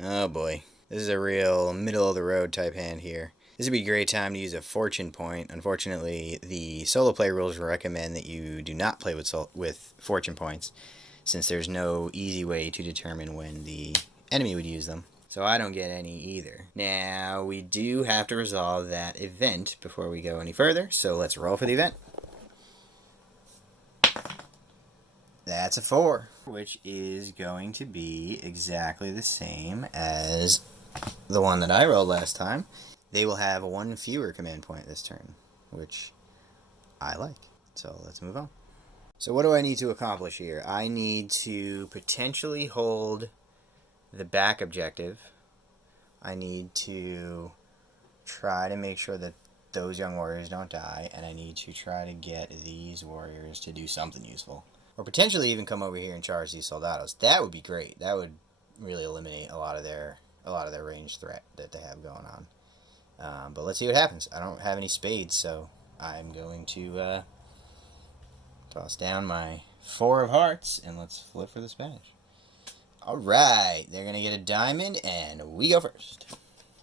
Oh boy, this is a real middle of the road type hand here. This would be a great time to use a fortune point. Unfortunately, the solo play rules recommend that you do not play with fortune points, since there's no easy way to determine when the enemy would use them. So I don't get any either. Now, we do have to resolve that event before we go any further, so let's roll for the event. That's a 4, which is going to be exactly the same as the one that I rolled last time. They will have 1 fewer command point this turn, which I like. So let's move on. So what do I need to accomplish here? I need to potentially hold the back objective. I need to try to make sure that those young warriors don't die, and I need to try to get these warriors to do something useful. Or potentially even come over here and charge these soldados. That would be great. That would really eliminate a lot of their ranged threat that they have going on. But let's see what happens. I don't have any spades, so I'm going to toss down my 4 of hearts, and let's flip for the Spanish. Alright, they're going to get a diamond, and we go first.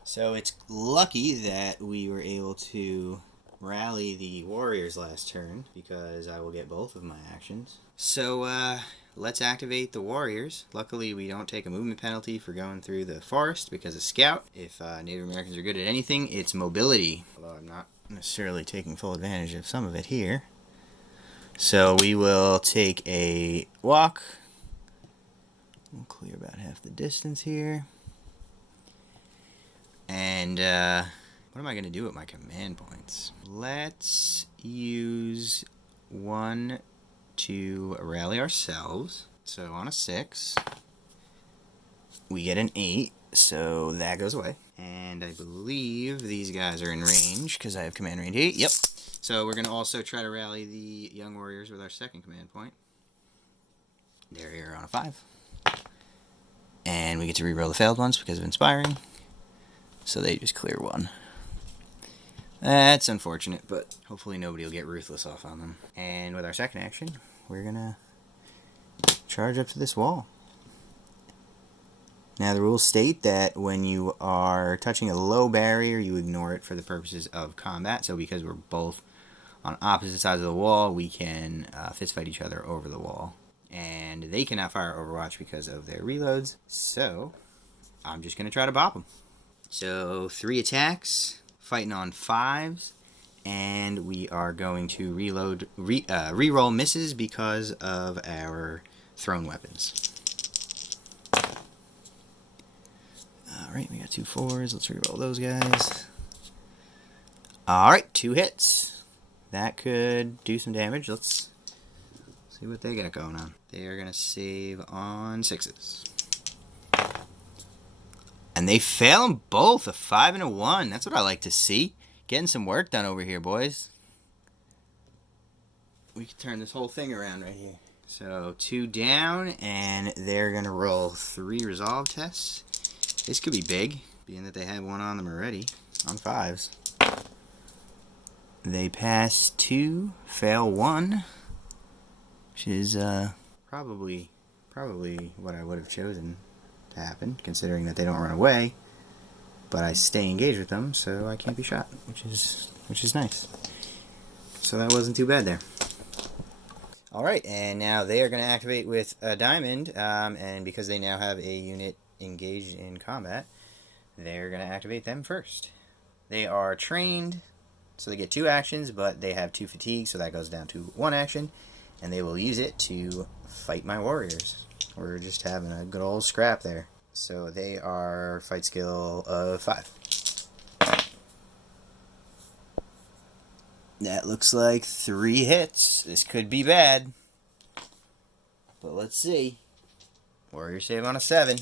So it's lucky that we were able to rally the warriors last turn, because I will get both of my actions. So let's activate the warriors. Luckily, we don't take a movement penalty for going through the forest because of scout. If Native Americans are good at anything, it's mobility. Although I'm not necessarily taking full advantage of some of it here. So we will take a walk. We'll clear about half the distance here. And what am I going to do with my command points? Let's use 1 to rally ourselves. So on a 6, we get an 8, so that goes away. And I believe these guys are in range, because I have command range 8. Yep. So we're going to also try to rally the young warriors with our second command point. They're here on a 5. And we get to reroll the failed ones because of inspiring. So they just clear 1. That's unfortunate, but hopefully nobody will get ruthless off on them. And with our second action, we're going to charge up to this wall. Now the rules state that when you are touching a low barrier, you ignore it for the purposes of combat. So because we're both on opposite sides of the wall, we can fist fight each other over the wall. And they cannot fire Overwatch because of their reloads. So I'm just going to try to bop them. So 3 attacks, fighting on 5s, and we are going to reroll misses because of our thrown weapons. Alright, we got 2 4s. Let's reroll those guys. Alright, 2 hits. That could do some damage. Let's see what they got going on. They are going to save on 6s. And they fail them both, a 5 and a 1. That's what I like to see. Getting some work done over here, boys. We can turn this whole thing around right here. So 2 down, and they're going to roll 3 resolve tests. This could be big, being that they have 1 on them already, on 5s. They pass 2, fail 1, which is probably what I would have chosen to happen, considering that they don't run away, but I stay engaged with them, so I can't be shot, which is nice. So that wasn't too bad there. Alright, and now they are going to activate with a diamond, and because they now have a unit engaged in combat, they're going to activate them first. They are trained, so they get 2 actions, but they have 2 fatigue, so that goes down to 1 action, and they will use it to fight my warriors. We're just having a good old scrap there. So they are fight skill of 5. That looks like 3 hits. This could be bad. But let's see. Warrior save on a 7.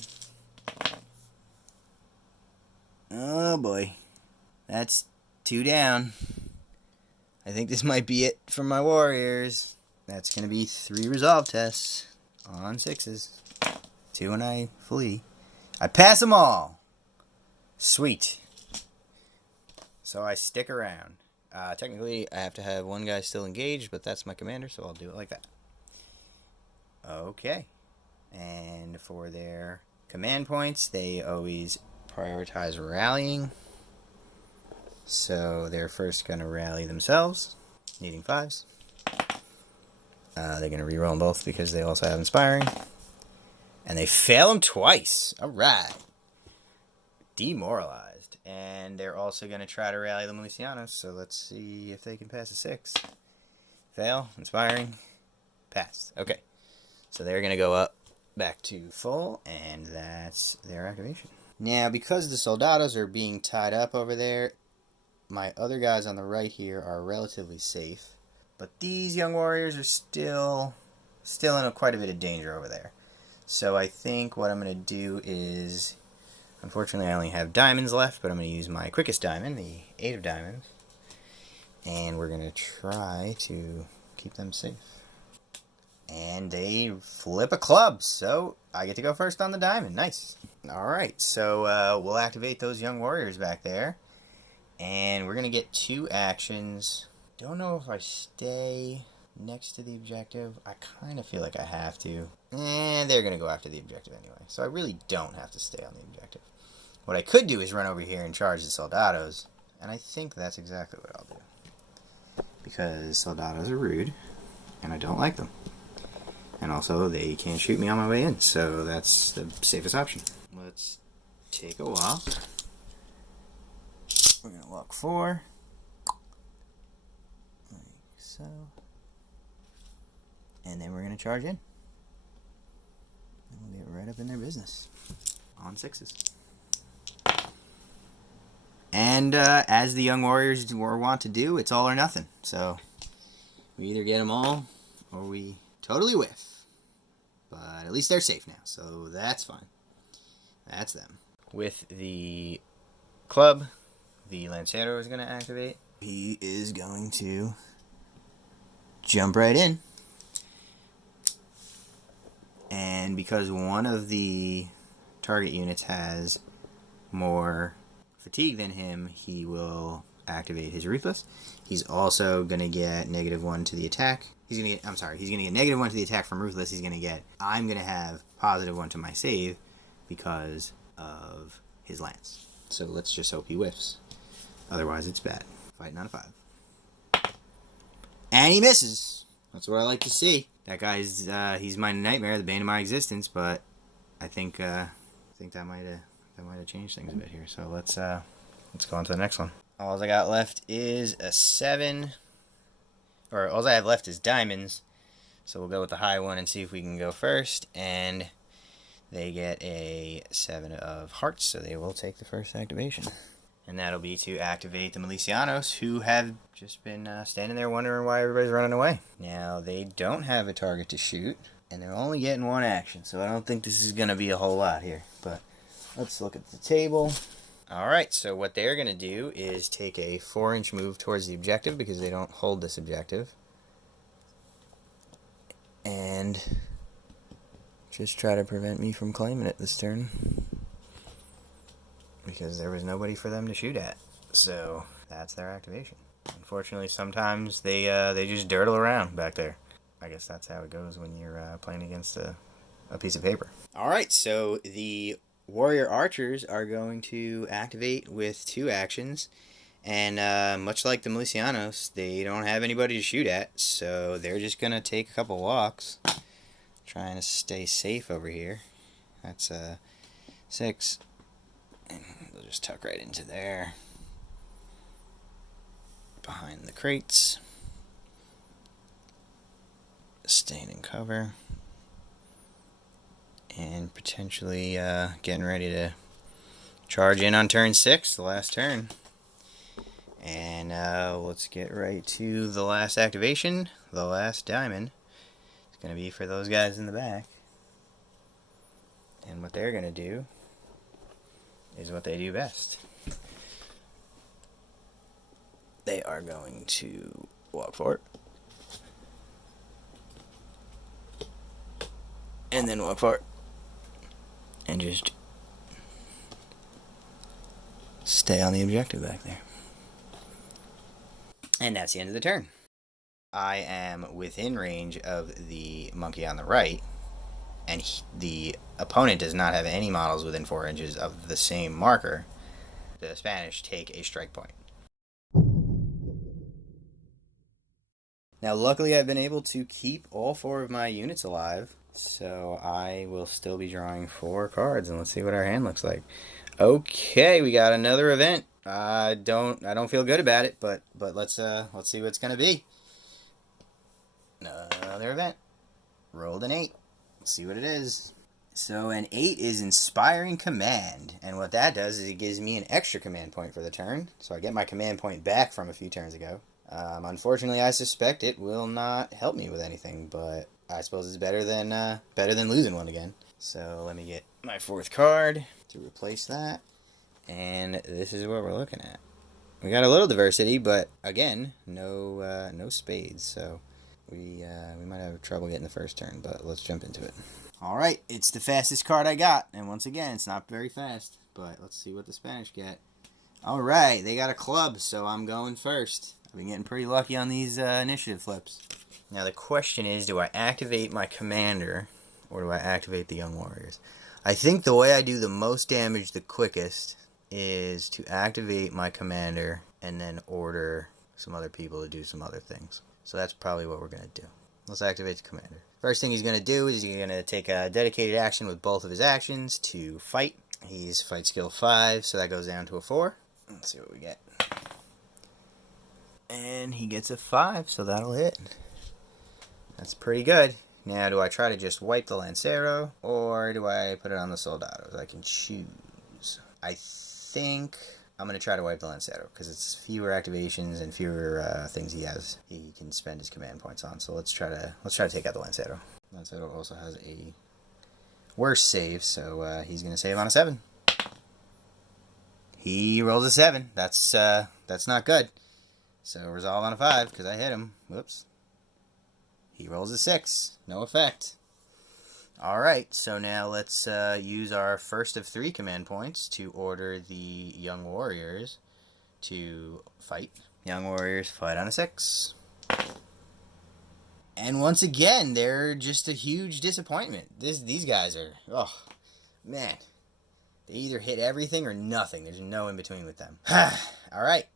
Oh boy. That's 2 down. I think this might be it for my warriors. That's going to be 3 resolve tests on 6s. 2 and I flee. I pass them all. Sweet. So I stick around. Technically, I have to have one guy still engaged, but that's my commander, so I'll do it like that. Okay. And for their command points, they always prioritize rallying. So they're first going to rally themselves, needing 5s. They're going to reroll them both because they also have inspiring. And they fail them twice. Alright. Demoralized. And they're also going to try to rally the Milicianos, so let's see if they can pass a 6. Fail. Inspiring. Pass. Okay. So they're going to go up back to full, and that's their activation. Now, because the Soldados are being tied up over there, my other guys on the right here are relatively safe. But these young warriors are still in quite a bit of danger over there. So I think what I'm going to do is, unfortunately I only have diamonds left, but I'm going to use my quickest diamond, the 8 of diamonds. And we're going to try to keep them safe. And they flip a club, so I get to go first on the diamond. Nice. Alright, so we'll activate those young warriors back there. And we're going to get 2 actions. Don't know if I stay next to the objective. I kind of feel like I have to. They're going to go after the objective anyway. So I really don't have to stay on the objective. What I could do is run over here and charge the Soldados. And I think that's exactly what I'll do. Because Soldados are rude. And I don't like them. And also, they can't shoot me on my way in. So that's the safest option. Let's take a walk. We're going to walk 4. Like so. And then we're going to charge in. And we'll get right up in their business. On 6s. And as the young warriors were wont to do, it's all or nothing. So we either get them all or we totally whiff. But at least they're safe now, so that's fine. That's them. With the club, the Lancero is going to activate. He is going to jump right in. And because one of the target units has more fatigue than him, he will activate his Ruthless. He's also going to get -1 to the attack. He's going to get -1 to the attack from Ruthless. I'm going to have +1 to my save because of his lance. So let's just hope he whiffs. Otherwise, it's bad. Fighting on a 5. And he misses. That's what I like to see. That guy's, he's my nightmare, the bane of my existence, but I think that might have changed things a bit here. So let's go on to the next one. All I got left is a 7. Or all I have left is diamonds. So we'll go with the high one and see if we can go first. And they get a 7 of hearts, so they will take the first activation. And that'll be to activate the Milicianos, who have just been standing there wondering why everybody's running away. Now, they don't have a target to shoot, and they're only getting 1 action, so I don't think this is going to be a whole lot here. But let's look at the table. Alright, so what they're going to do is take a 4-inch move towards the objective because they don't hold this objective. And just try to prevent me from claiming it this turn. Because there was nobody for them to shoot at. So that's their activation. Unfortunately, sometimes they just dirtle around back there. I guess that's how it goes when you're playing against a piece of paper. Alright, so the warrior archers are going to activate with 2 actions. And much like the Milicianos, they don't have anybody to shoot at. So they're just going to take a couple walks. Trying to stay safe over here. That's 6. And they'll just tuck right into there. Behind the crates. Staying in cover. And potentially getting ready to charge in on turn 6, the last turn. And let's get right to the last activation. The last diamond. It's going to be for those guys in the back. And what they're going to do is what they do best. They are going to walk forward. And then walk forward. And just stay on the objective back there. And that's the end of the turn. I am within range of the monkey on the right, and the opponent does not have any models within 4 inches of the same marker. The Spanish take a strike point. Now, luckily, I've been able to keep all 4 of my units alive, so I will still be drawing 4 cards, and let's see what our hand looks like. Okay, we got another event. I don't feel good about it, but let's see what it's gonna be. Another event. Rolled an 8. Let's see what it is. So an 8 is Inspiring Command, and what that does is it gives me an extra command point for the turn, so I get my command point back from a few turns ago. Unfortunately, I suspect it will not help me with anything, but I suppose it's better than losing one again. So let me get my 4th card to replace that. And this is what we're looking at. We got a little diversity, but again, no spades. So we might have trouble getting the first turn, but let's jump into it. All right, it's the fastest card I got, and once again, it's not very fast. But let's see what the Spanish get. All right, they got a club, so I'm going first. I've been getting pretty lucky on these initiative flips. Now the question is, do I activate my commander, or do I activate the Young Warriors? I think the way I do the most damage the quickest is to activate my commander and then order some other people to do some other things. So that's probably what we're going to do. Let's activate the commander. First thing he's going to do is he's going to take a dedicated action with both of his actions to fight. He's fight skill 5, so that goes down to a 4. Let's see what we get. And he gets a 5, so that'll hit. That's pretty good. Now, do I try to just wipe the Lancero, or do I put it on the Soldados? I can choose. I think I'm going to try to wipe the Lancero, because it's fewer activations and fewer things he can spend his command points on. So let's try to take out the Lancero. Lancero also has a worse save, so he's going to save on a 7. He rolls a 7. That's not good. So resolve on a 5, because I hit him. Whoops. He rolls a 6. No effect. Alright, so now let's use our first of 3 command points to order the Young Warriors to fight. Young Warriors fight on a 6. And once again, they're just a huge disappointment. These guys are, oh, man. They either hit everything or nothing. There's no in between with them. Alright.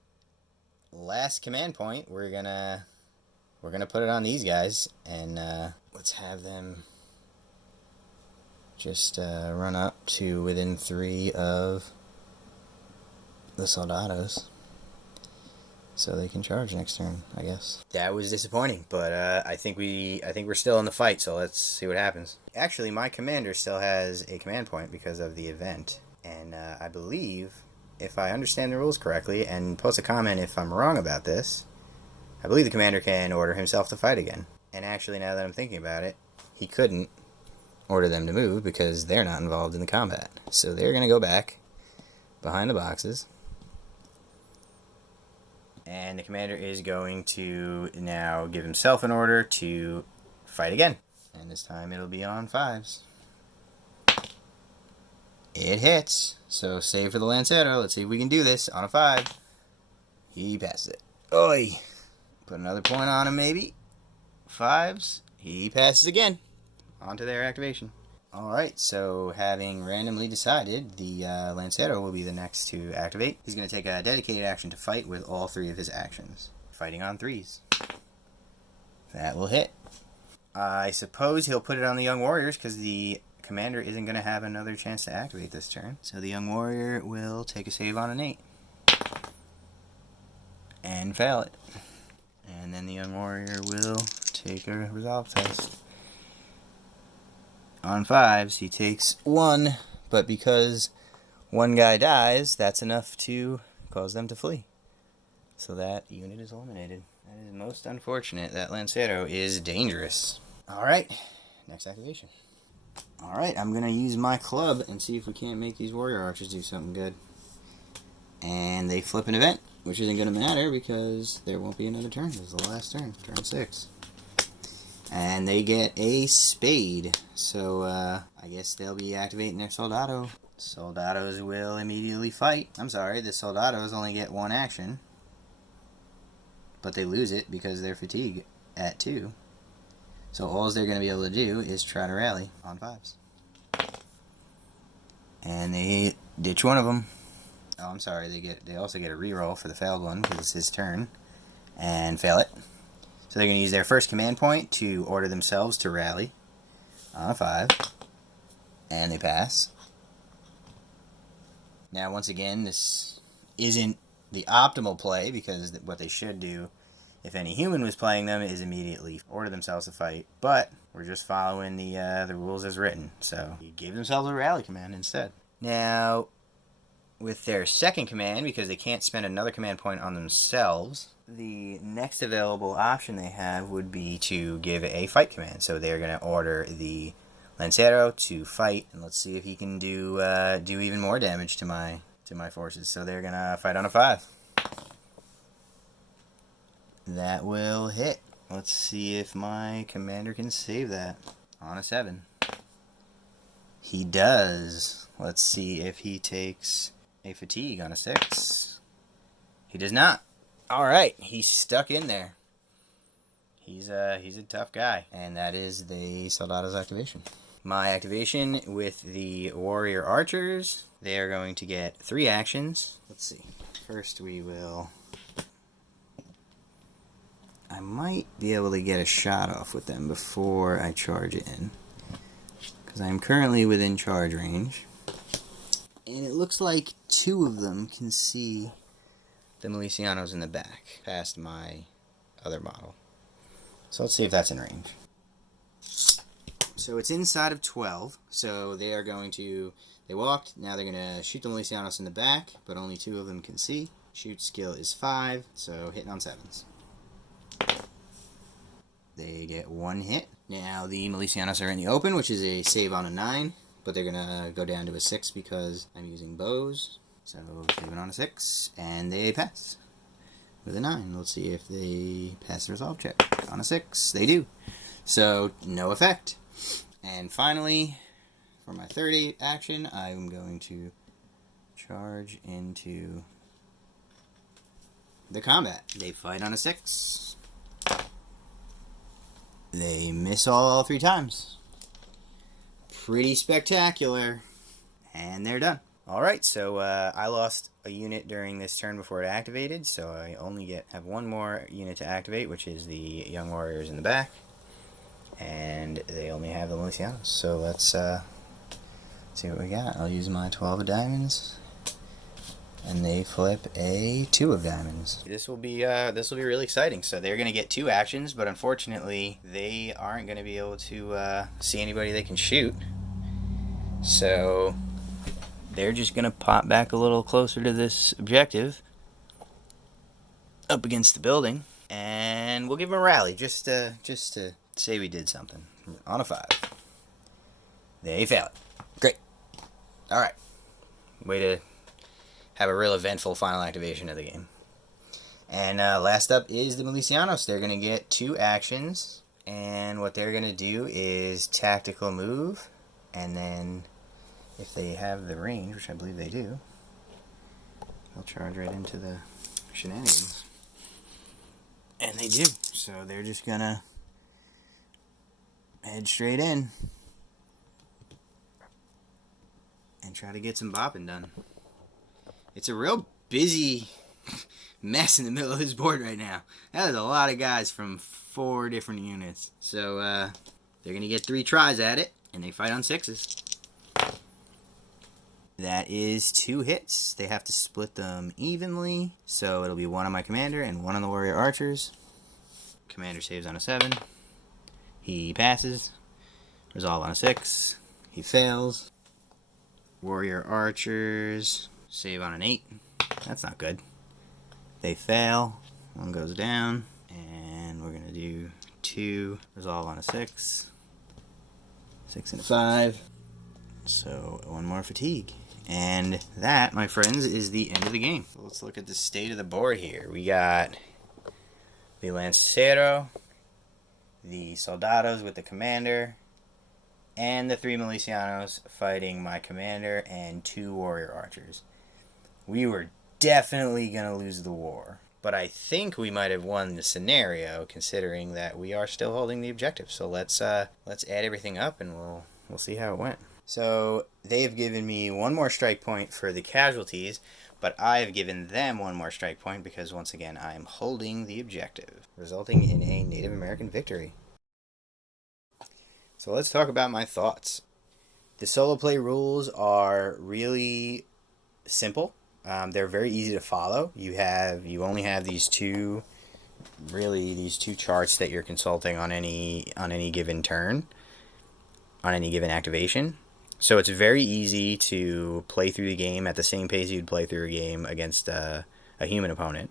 Last command point, we're gonna put it on these guys, and let's have them just run up to within 3 of the Soldados, so they can charge next turn, I guess. That was disappointing, but I think we're still in the fight, so let's see what happens. Actually, my commander still has a command point because of the event, and I believe, if I understand the rules correctly, and post a comment if I'm wrong about this, I believe the commander can order himself to fight again. And actually, now that I'm thinking about it, he couldn't order them to move because they're not involved in the combat. So they're going to go back behind the boxes. And the commander is going to now give himself an order to fight again. And this time it'll be on 5s. It hits. So save for the Lancero. Let's see if we can do this on a 5. He passes it. Oi! Put another point on him, maybe. 5s. He passes again. On to their activation. Alright, so having randomly decided, the Lancero will be the next to activate. He's going to take a dedicated action to fight with all 3 of his actions. Fighting on 3s. That will hit. I suppose he'll put it on the Young Warriors because the commander isn't going to have another chance to activate this turn. So the Young Warrior will take a save on an 8. And fail it. And then the Young Warrior will take a resolve test. on 5s, he takes 1, but because one guy dies, that's enough to cause them to flee. So that unit is eliminated. That is most unfortunate. That Lancero is dangerous. Alright, next activation. Alright, I'm going to use my club and see if we can't make these warrior archers do something good. And they flip an event, which isn't going to matter because there won't be another turn. This is the last turn, turn 6. And they get a spade. So I guess they'll be activating their Soldado. Soldados will immediately fight. I'm sorry, the Soldados only get 1 action. But they lose it because they're fatigued at 2. So all they're going to be able to do is try to rally on 5s. And they ditch one of them. Oh, I'm sorry. They also get a reroll for the failed one because it's his turn, and fail it. So they're going to use their first command point to order themselves to rally on a 5, and they pass. Now, once again, this isn't the optimal play because what they should do, if any human was playing them, is immediately order themselves to fight. But we're just following the rules as written, so he gave themselves a rally command instead. Now, with their second command, because they can't spend another command point on themselves, the next available option they have would be to give a fight command. So they're going to order the Lancero to fight, and let's see if he can do even more damage to my forces. So they're going to fight on a 5. That will hit. Let's see if my commander can save that on a 7. He does. Let's see if he takes a fatigue on a 6. He does not. Alright, he's stuck in there. He's a tough guy. And that is the Soldado's activation. My activation with the warrior archers, they are going to get 3 actions. Let's see. First we will... I might be able to get a shot off with them before I charge it in, because I'm currently within charge range. And it looks like 2 of them can see the Milicianos in the back, past my other model. So let's see if that's in range. So it's inside of 12, so they are going to... They walked, now they're going to shoot the Milicianos in the back, but only 2 of them can see. Shoot skill is 5, so hitting on 7s. They get 1 hit. Now the Milicianos are in the open, which is a save on a 9, but they're going to go down to a 6 because I'm using bows. So saving on a 6, and they pass with a 9. Let's see if they pass the resolve check. On a 6, they do. So no effect. And finally, for my third action, I'm going to charge into the combat. They fight on a 6. They miss all 3 times. Pretty spectacular. And they're done. Alright, so I lost a unit during this turn before it activated, so I only have 1 more unit to activate, which is the young warriors in the back. And they only have the Milicianos. So let's see what we got. I'll use my 12 of diamonds. And they flip a 2 of diamonds. This will be really exciting. So they're going to get 2 actions, but unfortunately they aren't going to be able to see anybody they can shoot. So they're just going to pop back a little closer to this objective, up against the building, and we'll give them a rally just to say we did something. On a 5. They fail it. Great. All right. Way to have a real eventful final activation of the game. And last up is the Milicianos. They're going to get 2 actions, and what they're going to do is tactical move, and then if they have the range, which I believe they do, they'll charge right into the shenanigans. And they do. So they're just going to head straight in and try to get some bopping done. It's a real busy mess in the middle of this board right now. That is a lot of guys from 4 different units. So they're going to get 3 tries at it, and they fight on 6s. That is 2 hits. They have to split them evenly. So it'll be 1 on my commander and 1 on the warrior archers. Commander saves on a 7. He passes. Resolve on a 6. He fails. Warrior archers. Save on an 8. That's not good. They fail. 1 goes down. And we're going to do 2. Resolve on a 6. 6 and a 5. So 1 more fatigue. And that, my friends, is the end of the game. So let's look at the state of the board here. We got the Lancero, the Soldados with the commander, and the 3 Milicianos fighting my commander and 2 warrior archers. We were definitely going to lose the war, but I think we might have won the scenario considering that we are still holding the objective. So let's add everything up and we'll see how it went. So they've given me 1 more strike point for the casualties, but I've given them 1 more strike point because once again I am holding the objective, resulting in a Native American victory. So let's talk about my thoughts. The solo play rules are really simple. They're very easy to follow. You only have these two charts that you're consulting on any given turn, on any given activation. So it's very easy to play through the game at the same pace you'd play through a game against a human opponent,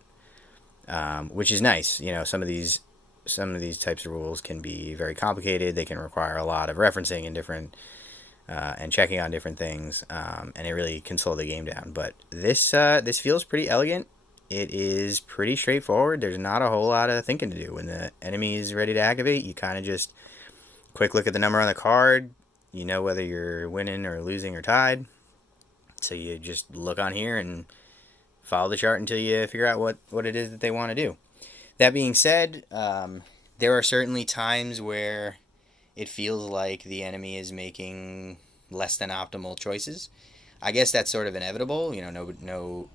which is nice. You know, some of these types of rules can be very complicated. They can require a lot of referencing and different and checking on different things, and it really can slow the game down. But this feels pretty elegant. It is pretty straightforward. There's not a whole lot of thinking to do. When the enemy is ready to activate, you kind of just quick look at the number on the card. You know whether you're winning or losing or tied. So you just look on here and follow the chart until you figure out what it is that they want to do. That being said, there are certainly times where it feels like the enemy is making less than optimal choices. I guess that's sort of inevitable. You know,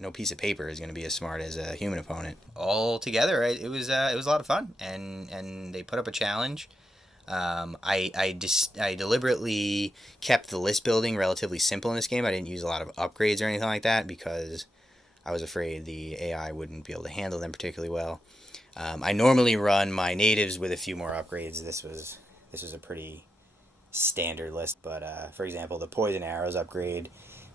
no piece of paper is going to be as smart as a human opponent. All together, it was a lot of fun, and they put up a challenge. I deliberately kept the list building relatively simple in this game. I didn't use a lot of upgrades or anything like that because I was afraid the AI wouldn't be able to handle them particularly well. I normally run my natives with a few more upgrades. This was a pretty standard list, but for example, the poison arrows upgrade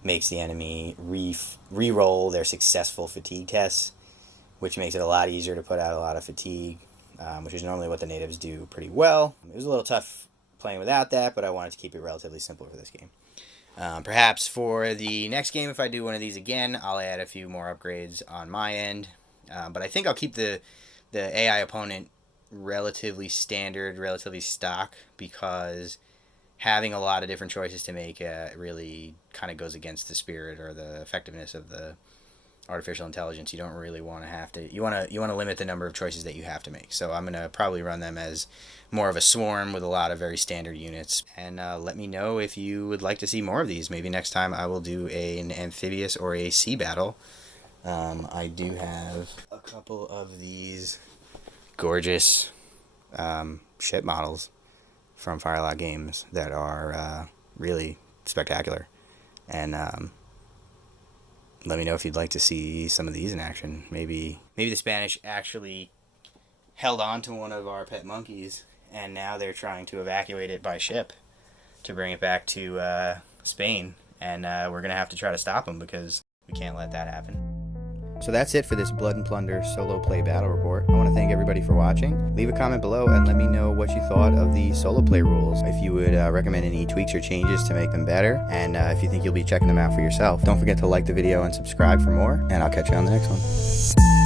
makes the enemy re-roll their successful fatigue tests, which makes it a lot easier to put out a lot of fatigue, which is normally what the natives do pretty well. It was a little tough playing without that, but I wanted to keep it relatively simple for this game. Perhaps for the next game, if I do one of these again, I'll add a few more upgrades on my end. But I think I'll keep the AI opponent relatively standard, relatively stock, because having a lot of different choices to make really kind of goes against the spirit or the effectiveness of the artificial intelligence. You don't really want to have to. You want to limit the number of choices that you have to make. So I'm going to probably run them as more of a swarm with a lot of very standard units. And let me know if you would like to see more of these. Maybe next time I will do an amphibious or a sea battle. I do have a couple of these gorgeous ship models from Firelock Games that are really spectacular. And let me know if you'd like to see some of these in action. Maybe the Spanish actually held on to one of our pet monkeys, and now they're trying to evacuate it by ship to bring it back to Spain. And we're going to have to try to stop them because we can't let that happen. So that's it for this Blood and Plunder solo play battle report. I want to thank everybody for watching. Leave a comment below and let me know what you thought of the solo play rules. If you would recommend any tweaks or changes to make them better, and if you think you'll be checking them out for yourself. Don't forget to like the video and subscribe for more, and I'll catch you on the next one.